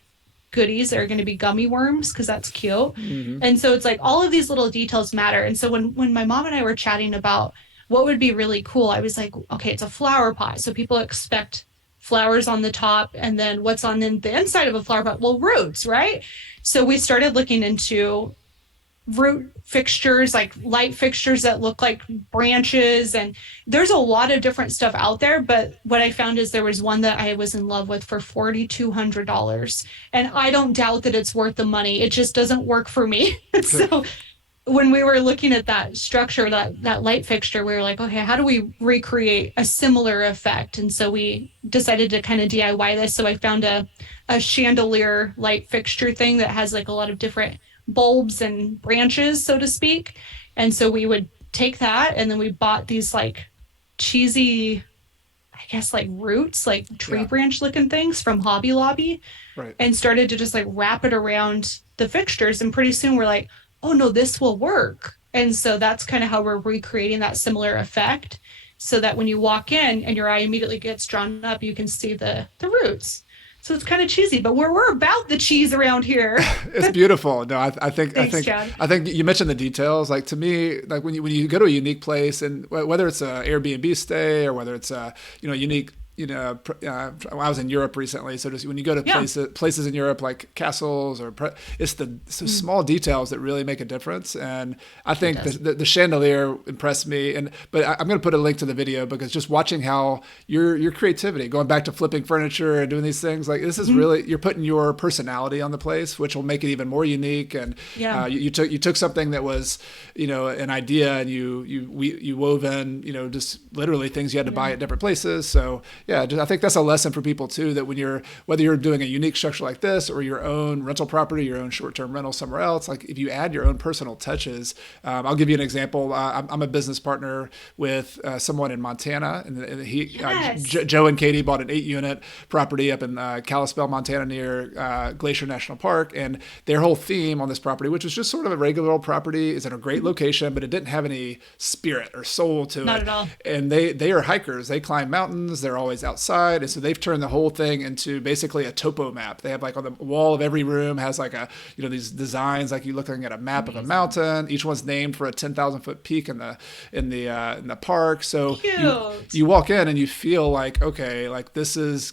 goodies are going to be gummy worms because that's cute. Hmm. And so it's like all of these little details matter. And so when my mom and I were chatting about what would be really cool, I was like, okay, it's a flower pot. So people expect flowers on the top, and then what's on the inside of a flower pot? Well, roots, right? So we started looking into root fixtures, like light fixtures that look like branches. And there's a lot of different stuff out there. But what I found is there was one that I was in love with for $4,200. And I don't doubt that it's worth the money. It just doesn't work for me. So when we were looking at that structure, that light fixture, we were like, okay, how do we recreate a similar effect? And so we decided to kind of DIY this. So I found a chandelier light fixture thing that has like a lot of different bulbs and branches, so to speak. And so we would take that, and then we bought these like cheesy, I guess like roots, like tree branch looking things from Hobby Lobby, Right. and started to just like wrap it around the fixtures. And pretty soon we're like, oh no, this will work. And so that's kind of how we're recreating that similar effect, so that when you walk in and your eye immediately gets drawn up, you can see the roots. So it's kind of cheesy, but we're about the cheese around here. It's beautiful. No, I think Thanks, Chad. I think you mentioned the details. Like to me, like when you go to a unique place, and whether it's a Airbnb stay or whether it's a unique, I was in Europe recently, so just when you go to places in Europe like castles it's the small details that really make a difference. And I think the chandelier impressed me. But I'm going to put a link to the video, because just watching how your creativity, going back to flipping furniture and doing these things, like this is really, you're putting your personality on the place, which will make it even more unique. And you took something that was an idea, and you wove in just literally things you had to buy at different places. So I think that's a lesson for people too, that whether you're doing a unique structure like this or your own rental property, your own short-term rental somewhere else, like if you add your own personal touches. I'll give you an example. I'm a business partner with someone in Montana, and Joe and Katie bought an 8-unit property up in Kalispell, Montana, near Glacier National Park. And their whole theme on this property, which was just sort of a regular old property, is in a great location, but it didn't have any spirit or soul to it. Not at all. And they are hikers. They climb mountains. They're always outside. And so they've turned the whole thing into basically a topo map. They have like on the wall of every room has like these designs, like you're looking at a map of a mountain. Each one's named for a 10,000-foot peak in the park. So you walk in and you feel like, okay, like it's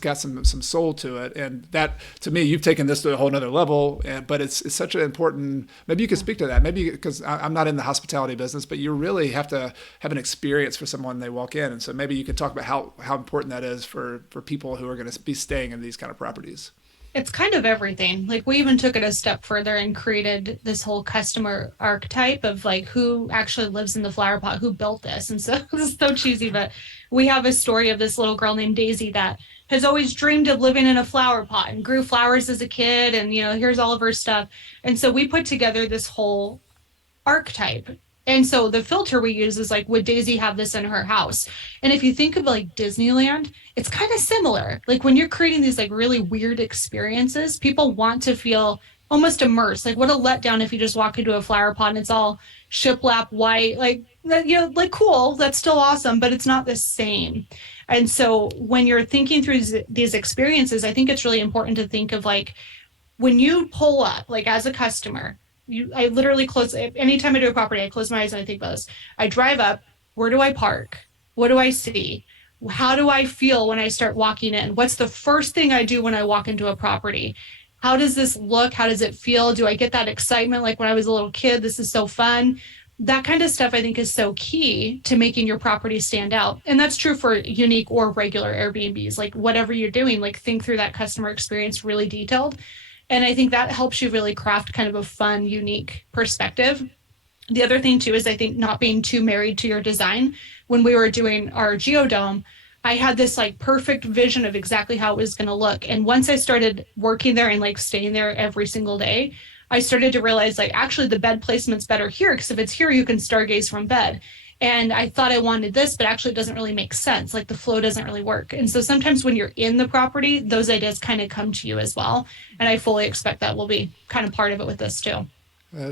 got some soul to it. And that, to me, you've taken this to a whole nother level. But it's such an important, maybe you could speak to that, maybe because I'm not in the hospitality business, but you really have to have an experience for someone when they walk in. And so maybe you could talk about how important that is for people who are going to be staying in these kind of properties. It's kind of everything. Like we even took it a step further and created this whole customer archetype of like who actually lives in the flower pot, who built this. And so this is so cheesy, but we have a story of this little girl named Daisy that has always dreamed of living in a flower pot and grew flowers as a kid. And, here's all of her stuff. And so we put together this whole archetype. And so the filter we use is like, would Daisy have this in her house? And if you think of like Disneyland, it's kind of similar. Like when you're creating these like really weird experiences, people want to feel almost immersed. Like what a letdown if you just walk into a flower pot and it's all shiplap white, like, like cool, that's still awesome, but it's not the same. And so when you're thinking through these experiences, I think it's really important to think of like, when you pull up, like as a customer, I literally close, anytime I do a property, I close my eyes and I think about this. I drive up, where do I park? What do I see? How do I feel when I start walking in? What's the first thing I do when I walk into a property? How does this look? How does it feel? Do I get that excitement like when I was a little kid? This is so fun. That kind of stuff I think is so key to making your property stand out. And that's true for unique or regular Airbnbs. Like whatever you're doing, like think through that customer experience really detailed. And I think that helps you really craft kind of a fun, unique perspective. The other thing too is I think not being too married to your design. When we were doing our Geodome, I had this like perfect vision of exactly how it was going to look. And once I started working there and like staying there every single day, I started to realize like actually the bed placement's better here, because if it's here, you can stargaze from bed. And I thought I wanted this, but actually it doesn't really make sense. Like the flow doesn't really work. And so sometimes when you're in the property, those ideas kind of come to you as well. And I fully expect that will be kind of part of it with this too.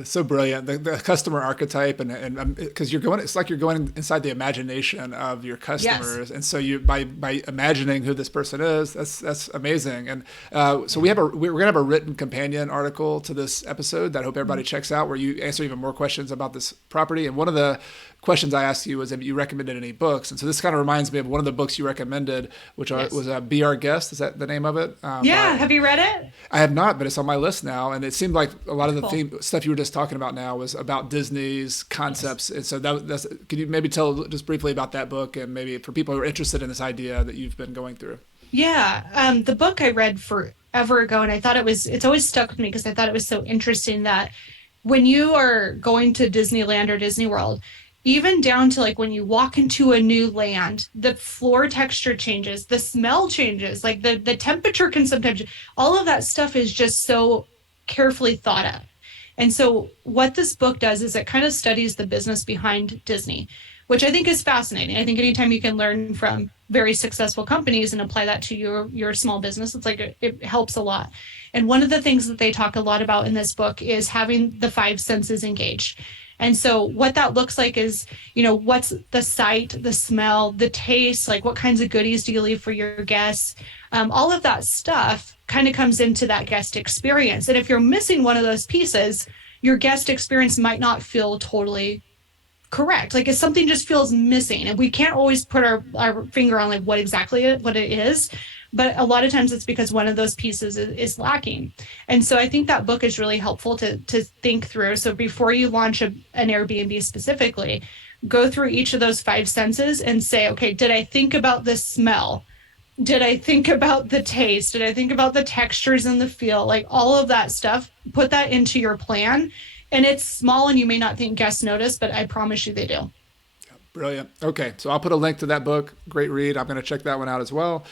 So brilliant. The customer archetype and because it's like you're going inside the imagination of your Yes. customers. And so you, by imagining who this person is, that's amazing. And so we're going to have a written companion article to this episode that I hope everybody checks out, where you answer even more questions about this property. And one of the questions I asked you was if you recommended any books. And so this kind of reminds me of one of the books you recommended, which Yes. was Be Our Guest. Is that the name of it? Yeah. Have you read it? I have not, but it's on my list now. And it seemed like a lot of the Cool. stuff you were just talking about now was about Disney's Yes. concepts. And so could you maybe tell just briefly about that book, and maybe for people who are interested in this idea that you've been going through? Yeah. The book I read forever ago, and I thought it's always stuck with me because I thought it was so interesting that when you are going to Disneyland or Disney World, even down to like when you walk into a new land, the floor texture changes, the smell changes, like the temperature can sometimes, all of that stuff is just so carefully thought of. And so what this book does is it kind of studies the business behind Disney, which I think is fascinating. I think anytime you can learn from very successful companies and apply that to your small business, it's like it helps a lot. And one of the things that they talk a lot about in this book is having the five senses engaged. And so what that looks like is, what's the sight, the smell, the taste, like what kinds of goodies do you leave for your guests? All of that stuff kind of comes into that guest experience. And if you're missing one of those pieces, your guest experience might not feel totally correct. Like if something just feels missing, and we can't always put our finger on like what it is, but a lot of times it's because one of those pieces is lacking. And so I think that book is really helpful to think through. So before you launch an Airbnb specifically, go through each of those five senses and say, okay, did I think about the smell? Did I think about the taste? Did I think about the textures and the feel? Like all of that stuff, put that into your plan. And it's small and you may not think guests notice, but I promise you they do. Brilliant. Okay, so I'll put a link to that book. Great read. I'm going to check that one out as well.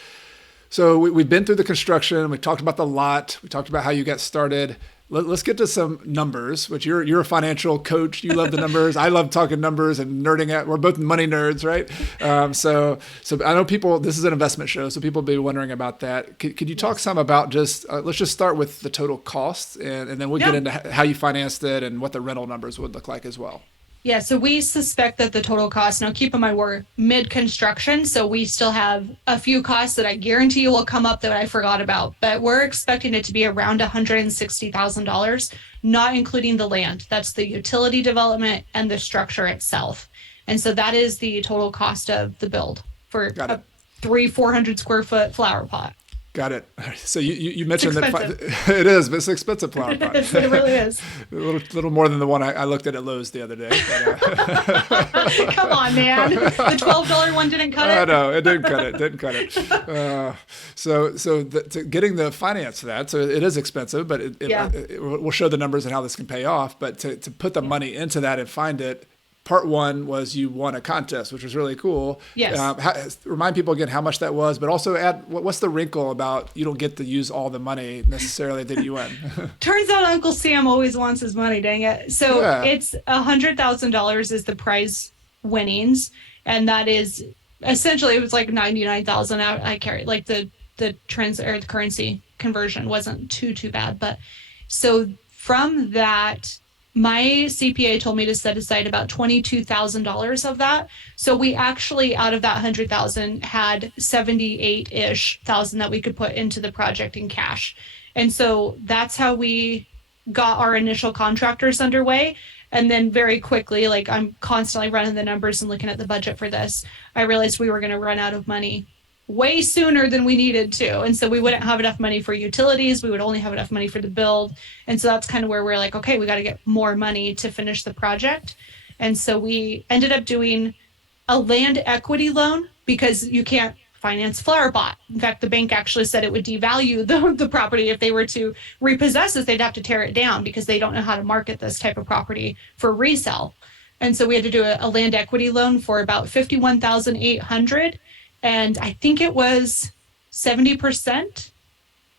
So we've been through the construction. We talked about the lot. We talked about how you got started. Let's get to some numbers, which you're a financial coach. You love the numbers. I love talking numbers and nerding out. We're both money nerds, right? So I know people, this is an investment show, so people will be wondering about that. Could you talk some about let's just start with the total costs, and then we'll get into how you financed it and what the rental numbers would look like as well. Yeah, so we suspect that the total cost, now keep in mind we're mid-construction, so we still have a few costs that I guarantee you will come up that I forgot about, but we're expecting it to be around $160,000, not including the land. That's the utility development and the structure itself. And so that is the total cost of the build for a 400 square foot flower pot. Got it. So you mentioned that it is, but it's an expensive flower pot. It really is. A little more than the one I looked at Lowe's the other day. But, come on, man. The $12 one didn't cut it. I know it didn't cut it. Getting the finance for that, so it is expensive, but we'll show the numbers and how this can pay off. But to put the money into that and find it. Part one was you won a contest, which was really cool. Yes. Remind people again how much that was, but also add what's the wrinkle about you don't get to use all the money necessarily that you win. Turns out Uncle Sam always wants his money, dang it. So it's $100,000 is the prize winnings. And that is essentially, it was like 99,000 I carried, like the currency conversion wasn't too bad. But so from that, my CPA told me to set aside about $22,000 of that. So we actually, out of that 100,000, had 78-ish thousand that we could put into the project in cash. And so that's how we got our initial contractors underway. And then very quickly, like I'm constantly running the numbers and looking at the budget for this, I realized we were going to run out of money way sooner than we needed to. And so we wouldn't have enough money for utilities. We would only have enough money for the build. And so that's kind of where we're like, okay, we got to get more money to finish the project. And so we ended up doing a land equity loan because you can't finance flower pot. In fact, the bank actually said it would devalue the property if they were to repossess it. They'd have to tear it down because they don't know how to market this type of property for resale. And so we had to do a land equity loan for about $51,800. And I think it was 70%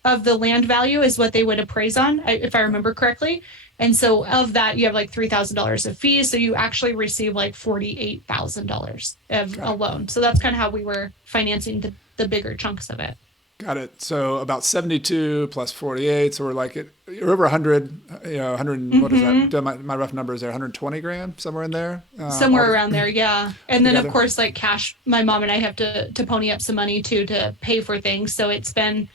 of the land value is what they would appraise on, if I remember correctly. And so of that, you have like $3,000 of fees. So you actually receive like $48,000 of a loan. So that's kind of how we were financing the bigger chunks of it. Got it. So about 72 plus 48. So we're like, you're over 100, 100, what is that? Hmm. Do my rough numbers there, 120 grand, somewhere in there, all Somewhere around there, yeah. And then of together. course, like cash, my mom and I have to pony up some money too to pay for things. So it's been,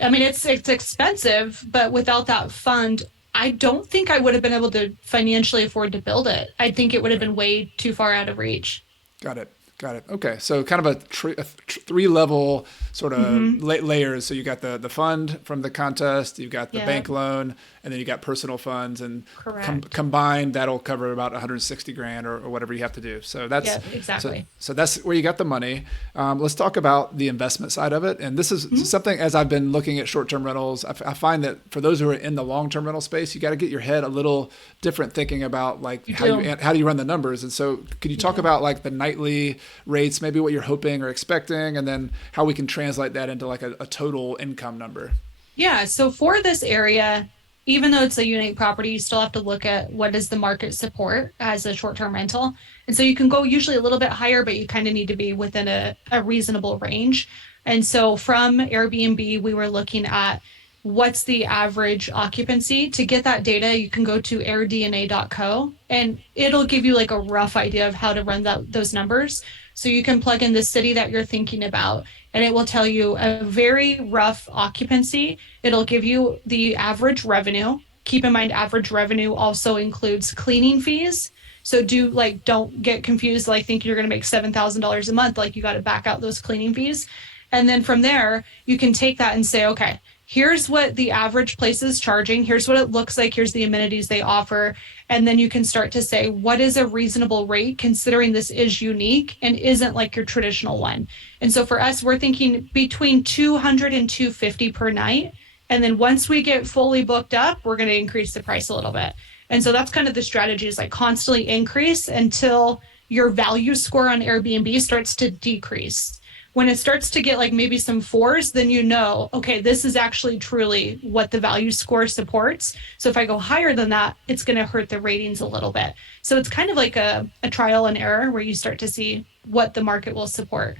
I mean, it's expensive, but without that fund, I don't think I would have been able to financially afford to build it. I think it would have Right. been way too far out of reach. Got it. Got it. Okay. So kind of three level sort of Hmm. layers. So you got the fund from the contest, you've got the Yeah, bank loan, and then you got personal funds, and correct. combined that'll cover about 160 grand or whatever you have to do. So Yeah, so exactly. so that's where you got the money. Let's talk about the investment side of it. And this is Mhm. something, as I've been looking at short term rentals, I find that for those who are in the long term rental space, you got to get your head a little different thinking about like You do. how do you run the numbers. And so could you talk Yeah. about like the nightly rates, maybe what you're hoping or expecting, and then how we can translate that into like a total income number? Yeah. So for this area, even though it's a unique property, you still have to look at what does the market support as a short-term rental. And so you can go usually a little bit higher, but you kind of need to be within a reasonable range. And so from Airbnb, we were looking at what's the average occupancy. To get that data, you can go to airdna.co and it'll give you like a rough idea of how to run those numbers. So you can plug in the city that you're thinking about and it will tell you a very rough occupancy. It'll give you the average revenue. Keep in mind, average revenue also includes cleaning fees. So don't get confused. Like think you're going to make $7,000 a month. Like you got to back out those cleaning fees. And then from there, you can take that and say, okay, here's what the average place is charging. Here's what it looks like. Here's the amenities they offer. And then you can start to say, what is a reasonable rate considering this is unique and isn't like your traditional one? And so for us, we're thinking between 200 and 250 per night. And then once we get fully booked up, we're going to increase the price a little bit. And so that's kind of the strategy is like constantly increase until your value score on Airbnb starts to decrease. When it starts to get like maybe some fours, then you know, okay, this is actually truly what the value score supports. So if I go higher than that, it's going to hurt the ratings a little bit. So it's kind of like a trial and error where you start to see what the market will support.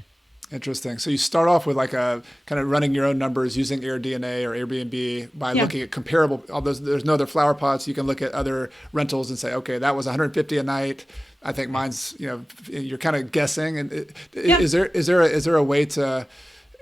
Interesting. So you start off with like a kind of running your own numbers using AirDNA or Airbnb by Yeah. looking at comparable. Although there's no other flower pots, you can look at other rentals and say, okay, that was 150 a night. I think mine's, you're kind of guessing. And Yeah. is there a way to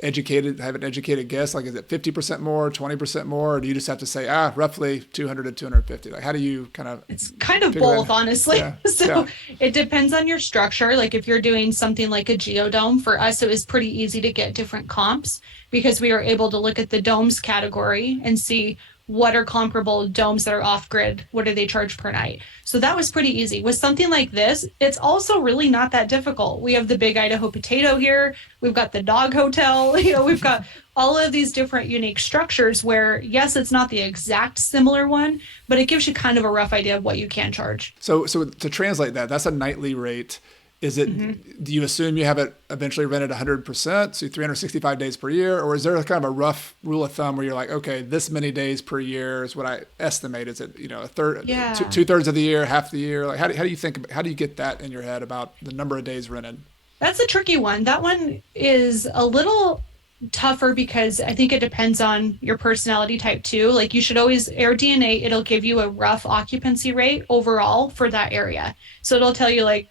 have an educated guess? Like, is it 50% more, 20% more, or do you just have to say, roughly 200 to 250? Like, how do you kind of It's kind of figure both, that? honestly. Yeah, So yeah, it depends on your structure. Like if you're doing something like a geodome, for us, it was pretty easy to get different comps because we were able to look at the domes category and see what are comparable domes that are off grid. What do they charge per night? So that was pretty easy. With something like this, it's also really not that difficult. We have the big Idaho potato here. We've got the dog hotel. We've got all of these different unique structures where, yes, it's not the exact similar one, but it gives you kind of a rough idea of what you can charge. So to translate that, that's a nightly rate. Is it? Do you assume you have it eventually rented 100%, so 365 days per year, or is there a kind of a rough rule of thumb where you're like, okay, this many days per year is what I estimate? Is it a third, Yeah. two thirds of the year, half the year? Like how do you how do you get that in your head about the number of days rented? That's a tricky one. That one is a little tougher because I think it depends on your personality type too. Like you should always air DNA, it'll give you a rough occupancy rate overall for that area. So it'll tell you like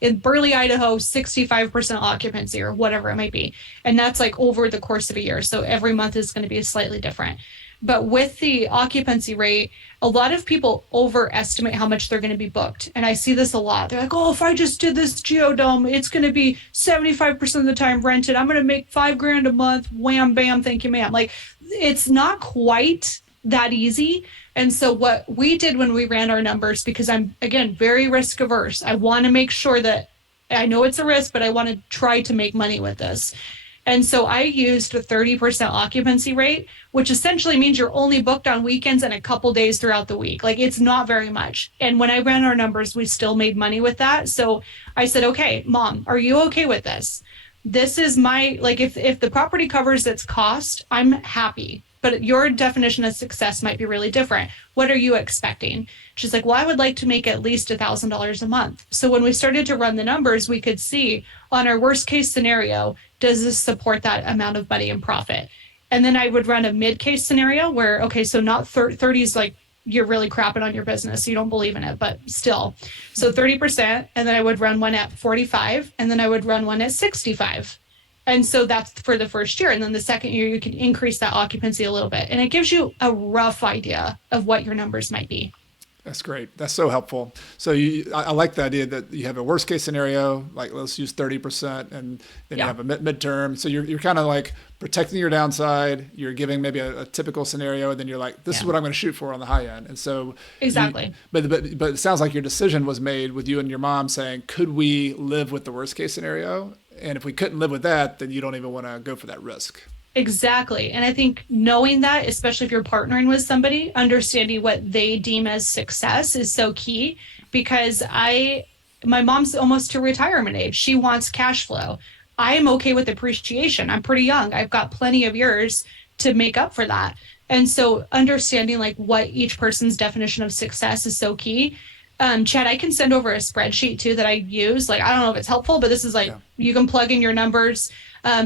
in Burley, Idaho, 65% occupancy or whatever it might be. And that's like over the course of a year. So every month is going to be slightly different. But with the occupancy rate, a lot of people overestimate how much they're going to be booked. And I see this a lot. They're like, oh, if I just did this geodome, it's going to be 75% of the time rented. I'm going to make 5 grand a month. Wham, bam, thank you, ma'am. Like it's not quite that easy. And so what we did when we ran our numbers, because I'm again very risk averse, I want to make sure that I know it's a risk, but I want to try to make money with this. And so I used a 30% occupancy rate, which essentially means you're only booked on weekends and a couple days throughout the week. Like it's not very much. And when I ran our numbers, we still made money with that. So I said, okay, mom, are you okay with this? This is my, like, if the property covers its cost, I'm happy. but your definition of success might be really different. What are you expecting? She's like, well, I would like to make at least $1,000 a month. So when we started to run the numbers, we could see on our worst case scenario, does this support that amount of money in profit? And then I would run a mid case scenario where, okay, so not 30 is like you're really crapping on your business. So you don't believe in it, but still. So 30%. And then I would run one at 45. And then I would run one at 65. And so that's for the first year. And then the second year, you can increase that occupancy a little bit. And it gives you a rough idea of what your numbers might be. That's great. That's so helpful. So I like the idea that you have a worst case scenario, like let's use 30%, and then you have a midterm. So you're kind of like protecting your downside. You're giving maybe a typical scenario, and then you're like, this is what I'm going to shoot for on the high end. And so exactly. But it sounds like your decision was made with you and your mom saying, could we live with the worst case scenario? And if we couldn't live with that, then you don't even want to go for that risk. Exactly. And I think knowing that, especially if you're partnering with somebody, understanding what they deem as success is so key, because my mom's almost to retirement age. She wants cash flow. I am okay with appreciation. I'm pretty young. I've got plenty of years to make up for that. And so understanding like what each person's definition of success is so key. Chad, I can send over a spreadsheet too that I use. Like, I don't know if it's helpful, but this is like, you can plug in your numbers.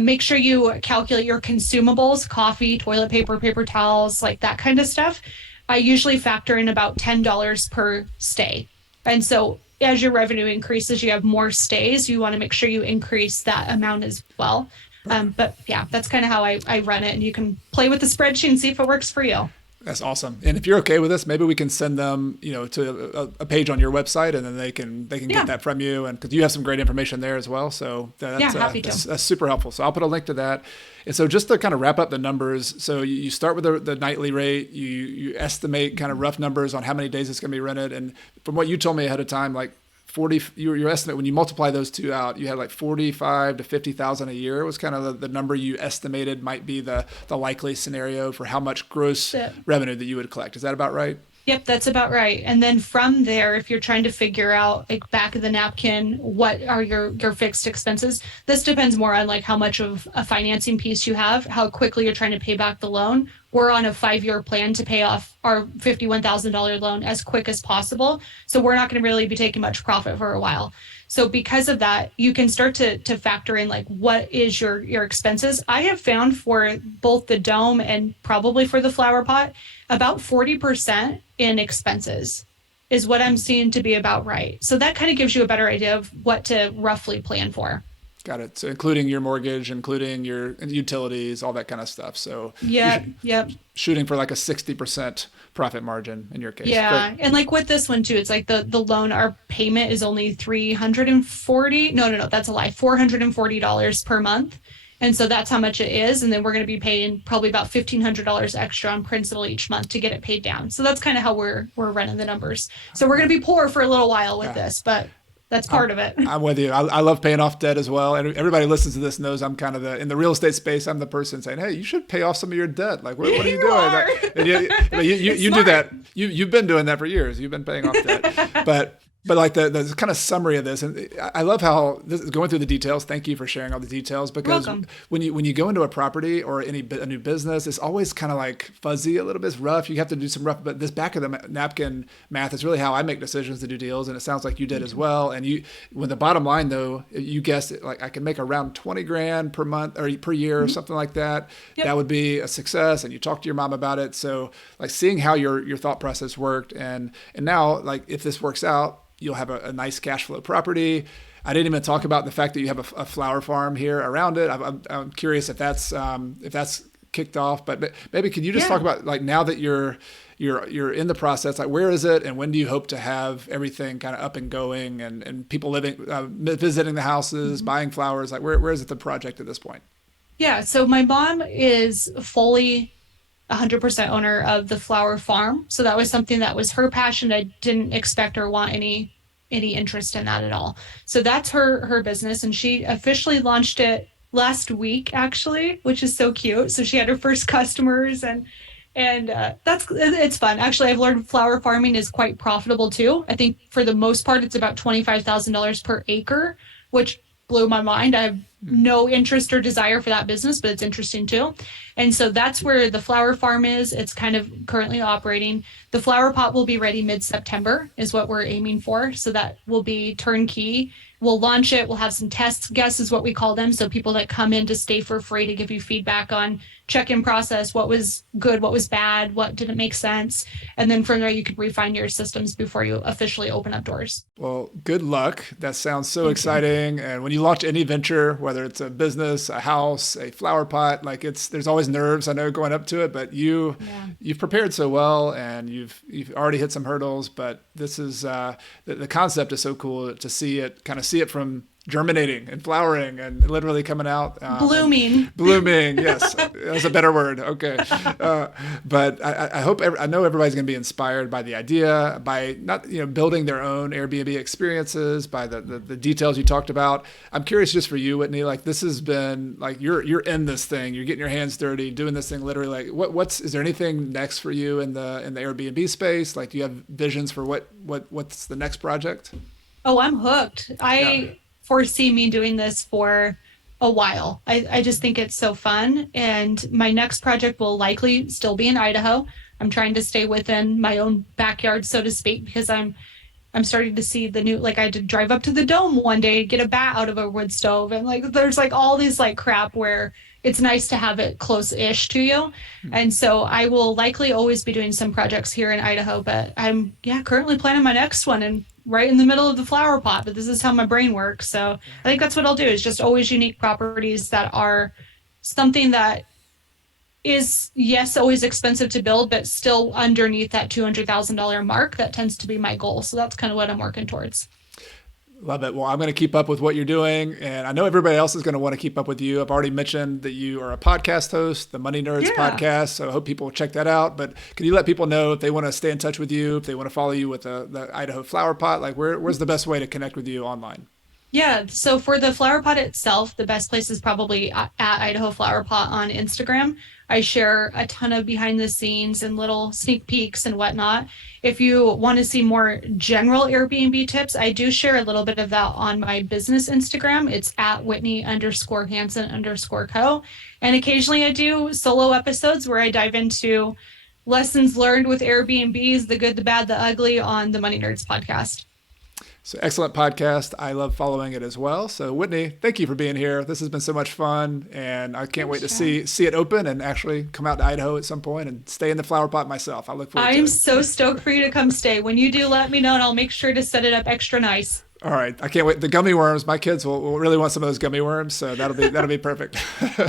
Make sure you calculate your consumables, coffee, toilet paper, paper towels, like that kind of stuff. I usually factor in about $10 per stay. And so as your revenue increases, you have more stays. You want to make sure you increase that amount as well. But yeah, that's kind of how I run it. And you can play with the spreadsheet and see if it works for you. That's awesome. And if you're okay with this, maybe we can send them, to a page on your website, and then they can get that from you. And because you have some great information there as well. So that's super helpful. So I'll put a link to that. And so just to kind of wrap up the numbers. So you start with the nightly rate, you estimate kind of rough numbers on how many days it's going to be rented. And from what you told me ahead of time, like 40, your estimate, when you multiply those two out, you had like 45 to 50,000 a year was kind of the number you estimated might be the likely scenario for how much gross revenue that you would collect. Is that about right? Yep, that's about right. And then from there, if you're trying to figure out like back of the napkin, what are your fixed expenses? This depends more on like how much of a financing piece you have, how quickly you're trying to pay back the loan. We're on a 5-year plan to pay off our $51,000 loan as quick as possible. So we're not going to really be taking much profit for a while. So because of that, you can start to factor in like what is your expenses. I have found for both the dome and probably for the flower pot, about 40% in expenses is what I'm seeing to be about right. So that kind of gives you a better idea of what to roughly plan for. Got it. So including your mortgage, including your utilities, all that kind of stuff. So shooting for like a 60% profit margin in your case. Yeah. Great. And like with this one too, it's like the loan, our payment is only $340. No, that's a lie. $440 per month. And so that's how much it is. And then we're going to be paying probably about $1,500 extra on principal each month to get it paid down. So that's kind of how we're running the numbers. So we're going to be poor for a little while with this, but that's part of it. I'm with you. I love paying off debt as well. And everybody who listens to this knows I'm kind of in the real estate space. I'm the person saying, hey, you should pay off some of your debt. Like, what are you doing? You do that. You've been doing that for years. You've been paying off debt. But like the kind of summary of this, and I love how this is going through the details. Thank you for sharing all the details, because when you go into a property or a new business, it's always kind of like fuzzy a little bit. It's rough. You have to do some rough, but this back of the napkin math is really how I make decisions to do deals, and it sounds like you did as well. And when the bottom line though, you guessed it, like I can make around 20 grand per month or per year or something like that. Yep. That would be a success. And you talked to your mom about it. So like seeing how your thought process worked, and now like if this works out, you'll have a nice cash flow property. I didn't even talk about the fact that you have a flower farm here around it. I'm curious if that's kicked off, but maybe could you just talk about like now that you're in the process, like where is it and when do you hope to have everything kind of up and going and people living, visiting the houses, buying flowers, like where is it the project at this point? Yeah. So my mom is fully 100% owner of the flower farm. So that was something that was her passion. I didn't expect or want any interest in that at all. So that's her business. And she officially launched it last week, actually, which is so cute. So she had her first customers and it's fun. Actually, I've learned flower farming is quite profitable too. I think for the most part, it's about $25,000 per acre, which blew my mind. I have no interest or desire for that business, but it's interesting too. And so that's where the flower farm is. It's kind of currently operating. The flower pot will be ready mid-September is what we're aiming for. So that will be turnkey. We'll launch it. We'll have some test guests is what we call them. So people that come in to stay for free to give you feedback on check-in process, what was good, what was bad, what didn't make sense. And then from there, you could refine your systems before you officially open up doors. Well, good luck. That sounds so exciting. And when you launch any venture, whether it's a business, a house, a flower pot, like there's always nerves, I know, going up to it, but you've prepared so well and you've already hit some hurdles, but this is, the concept is so cool to see it from germinating and flowering and literally coming out. Blooming, yes. That's a better word. Okay. But I know everybody's going to be inspired by the idea, by not, building their own Airbnb experiences, by the details you talked about. I'm curious just for you, Whitney, like this has been like, you're in this thing, you're getting your hands dirty, doing this thing literally. Like is there anything next for you in the Airbnb space? Like, do you have visions for what's the next project? Oh, I'm hooked. I foresee me doing this for a while. I just think it's so fun. And my next project will likely still be in Idaho. I'm trying to stay within my own backyard, so to speak, because I'm starting to see the new, like I had to drive up to the dome one day, get a bat out of a wood stove. And like, there's like all these like crap where it's nice to have it close-ish to you. And so I will likely always be doing some projects here in Idaho, but I'm currently planning my next one and right in the middle of the flower pot, but this is how my brain works. So I think that's what I'll do, is just always unique properties that are something that is, yes, always expensive to build, but still underneath that $200,000 mark. That tends to be my goal. So that's kind of what I'm working towards. Love it. Well, I'm going to keep up with what you're doing. And I know everybody else is going to want to keep up with you. I've already mentioned that you are a podcast host, the Money Nerds podcast. So I hope people will check that out. But can you let people know if they want to stay in touch with you, if they want to follow you with the Idaho Flower Pot, like where's the best way to connect with you online? Yeah. So for the flower pot itself, the best place is probably at Idaho Flower Pot on Instagram. I share a ton of behind the scenes and little sneak peeks and whatnot. If you want to see more general Airbnb tips, I do share a little bit of that on my business Instagram. It's at Whitney_Hansen_co. And occasionally I do solo episodes where I dive into lessons learned with Airbnbs, the good, the bad, the ugly, on the Money Nerds podcast. So excellent podcast. I love following it as well. So Whitney, thank you for being here. This has been so much fun, and I can't wait to see it open and actually come out to Idaho at some point and stay in the flower pot myself. I look forward to it. I'm so stoked for you to come stay. When you do, let me know, and I'll make sure to set it up extra nice. All right. I can't wait. The gummy worms, my kids will really want some of those gummy worms. So that'll be perfect.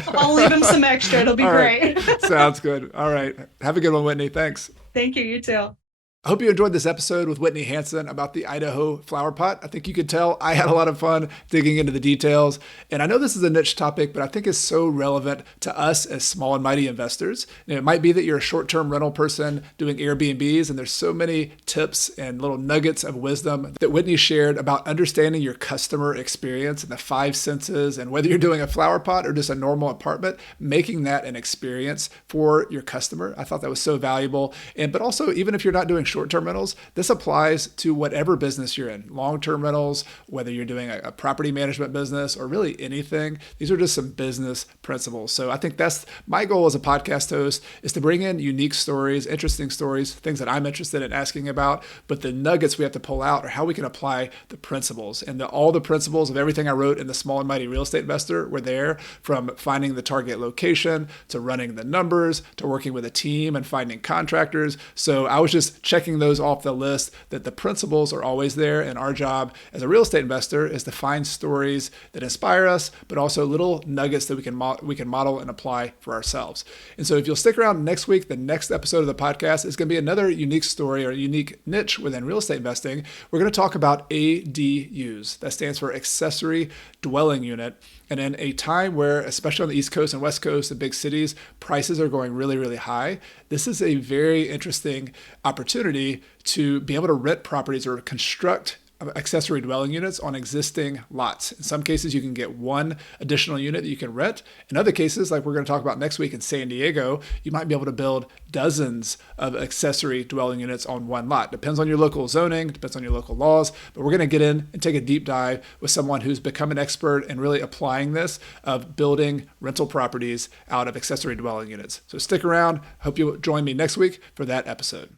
I'll leave them some extra. It'll be great. Sounds good. All right. Have a good one, Whitney. Thanks. Thank you. You too. I hope you enjoyed this episode with Whitney Hansen about the Idaho flower pot. I think you could tell I had a lot of fun digging into the details. And I know this is a niche topic, but I think it's so relevant to us as small and mighty investors. And it might be that you're a short-term rental person doing Airbnbs, and there's so many tips and little nuggets of wisdom that Whitney shared about understanding your customer experience and the 5 senses, and whether you're doing a flower pot or just a normal apartment, making that an experience for your customer. I thought that was so valuable. But also, even if you're not doing short-term rentals, this applies to whatever business you're in. Long-term rentals, whether you're doing a property management business or really anything, these are just some business principles. So I think that's my goal as a podcast host, is to bring in unique stories, interesting stories, things that I'm interested in asking about, but the nuggets we have to pull out are how we can apply the principles. And all the principles of everything I wrote in The Small and Mighty Real Estate Investor were there, from finding the target location to running the numbers to working with a team and finding contractors. So I was just checking those off the list, that the principles are always there. And our job as a real estate investor is to find stories that inspire us, but also little nuggets that we can model and apply for ourselves. And so if you'll stick around next week, the next episode of the podcast is going to be another unique story or unique niche within real estate investing. We're going to talk about ADUs. That stands for accessory dwelling unit. And in a time where, especially on the East Coast and West Coast, the big cities, prices are going really, really high, this is a very interesting opportunity to be able to rent properties or construct accessory dwelling units on existing lots. In some cases, you can get one additional unit that you can rent. In other cases, like we're going to talk about next week in San Diego, you might be able to build dozens of accessory dwelling units on one lot. Depends on your local zoning, depends on your local laws, but we're going to get in and take a deep dive with someone who's become an expert in really applying this of building rental properties out of accessory dwelling units. So stick around. Hope you'll join me next week for that episode.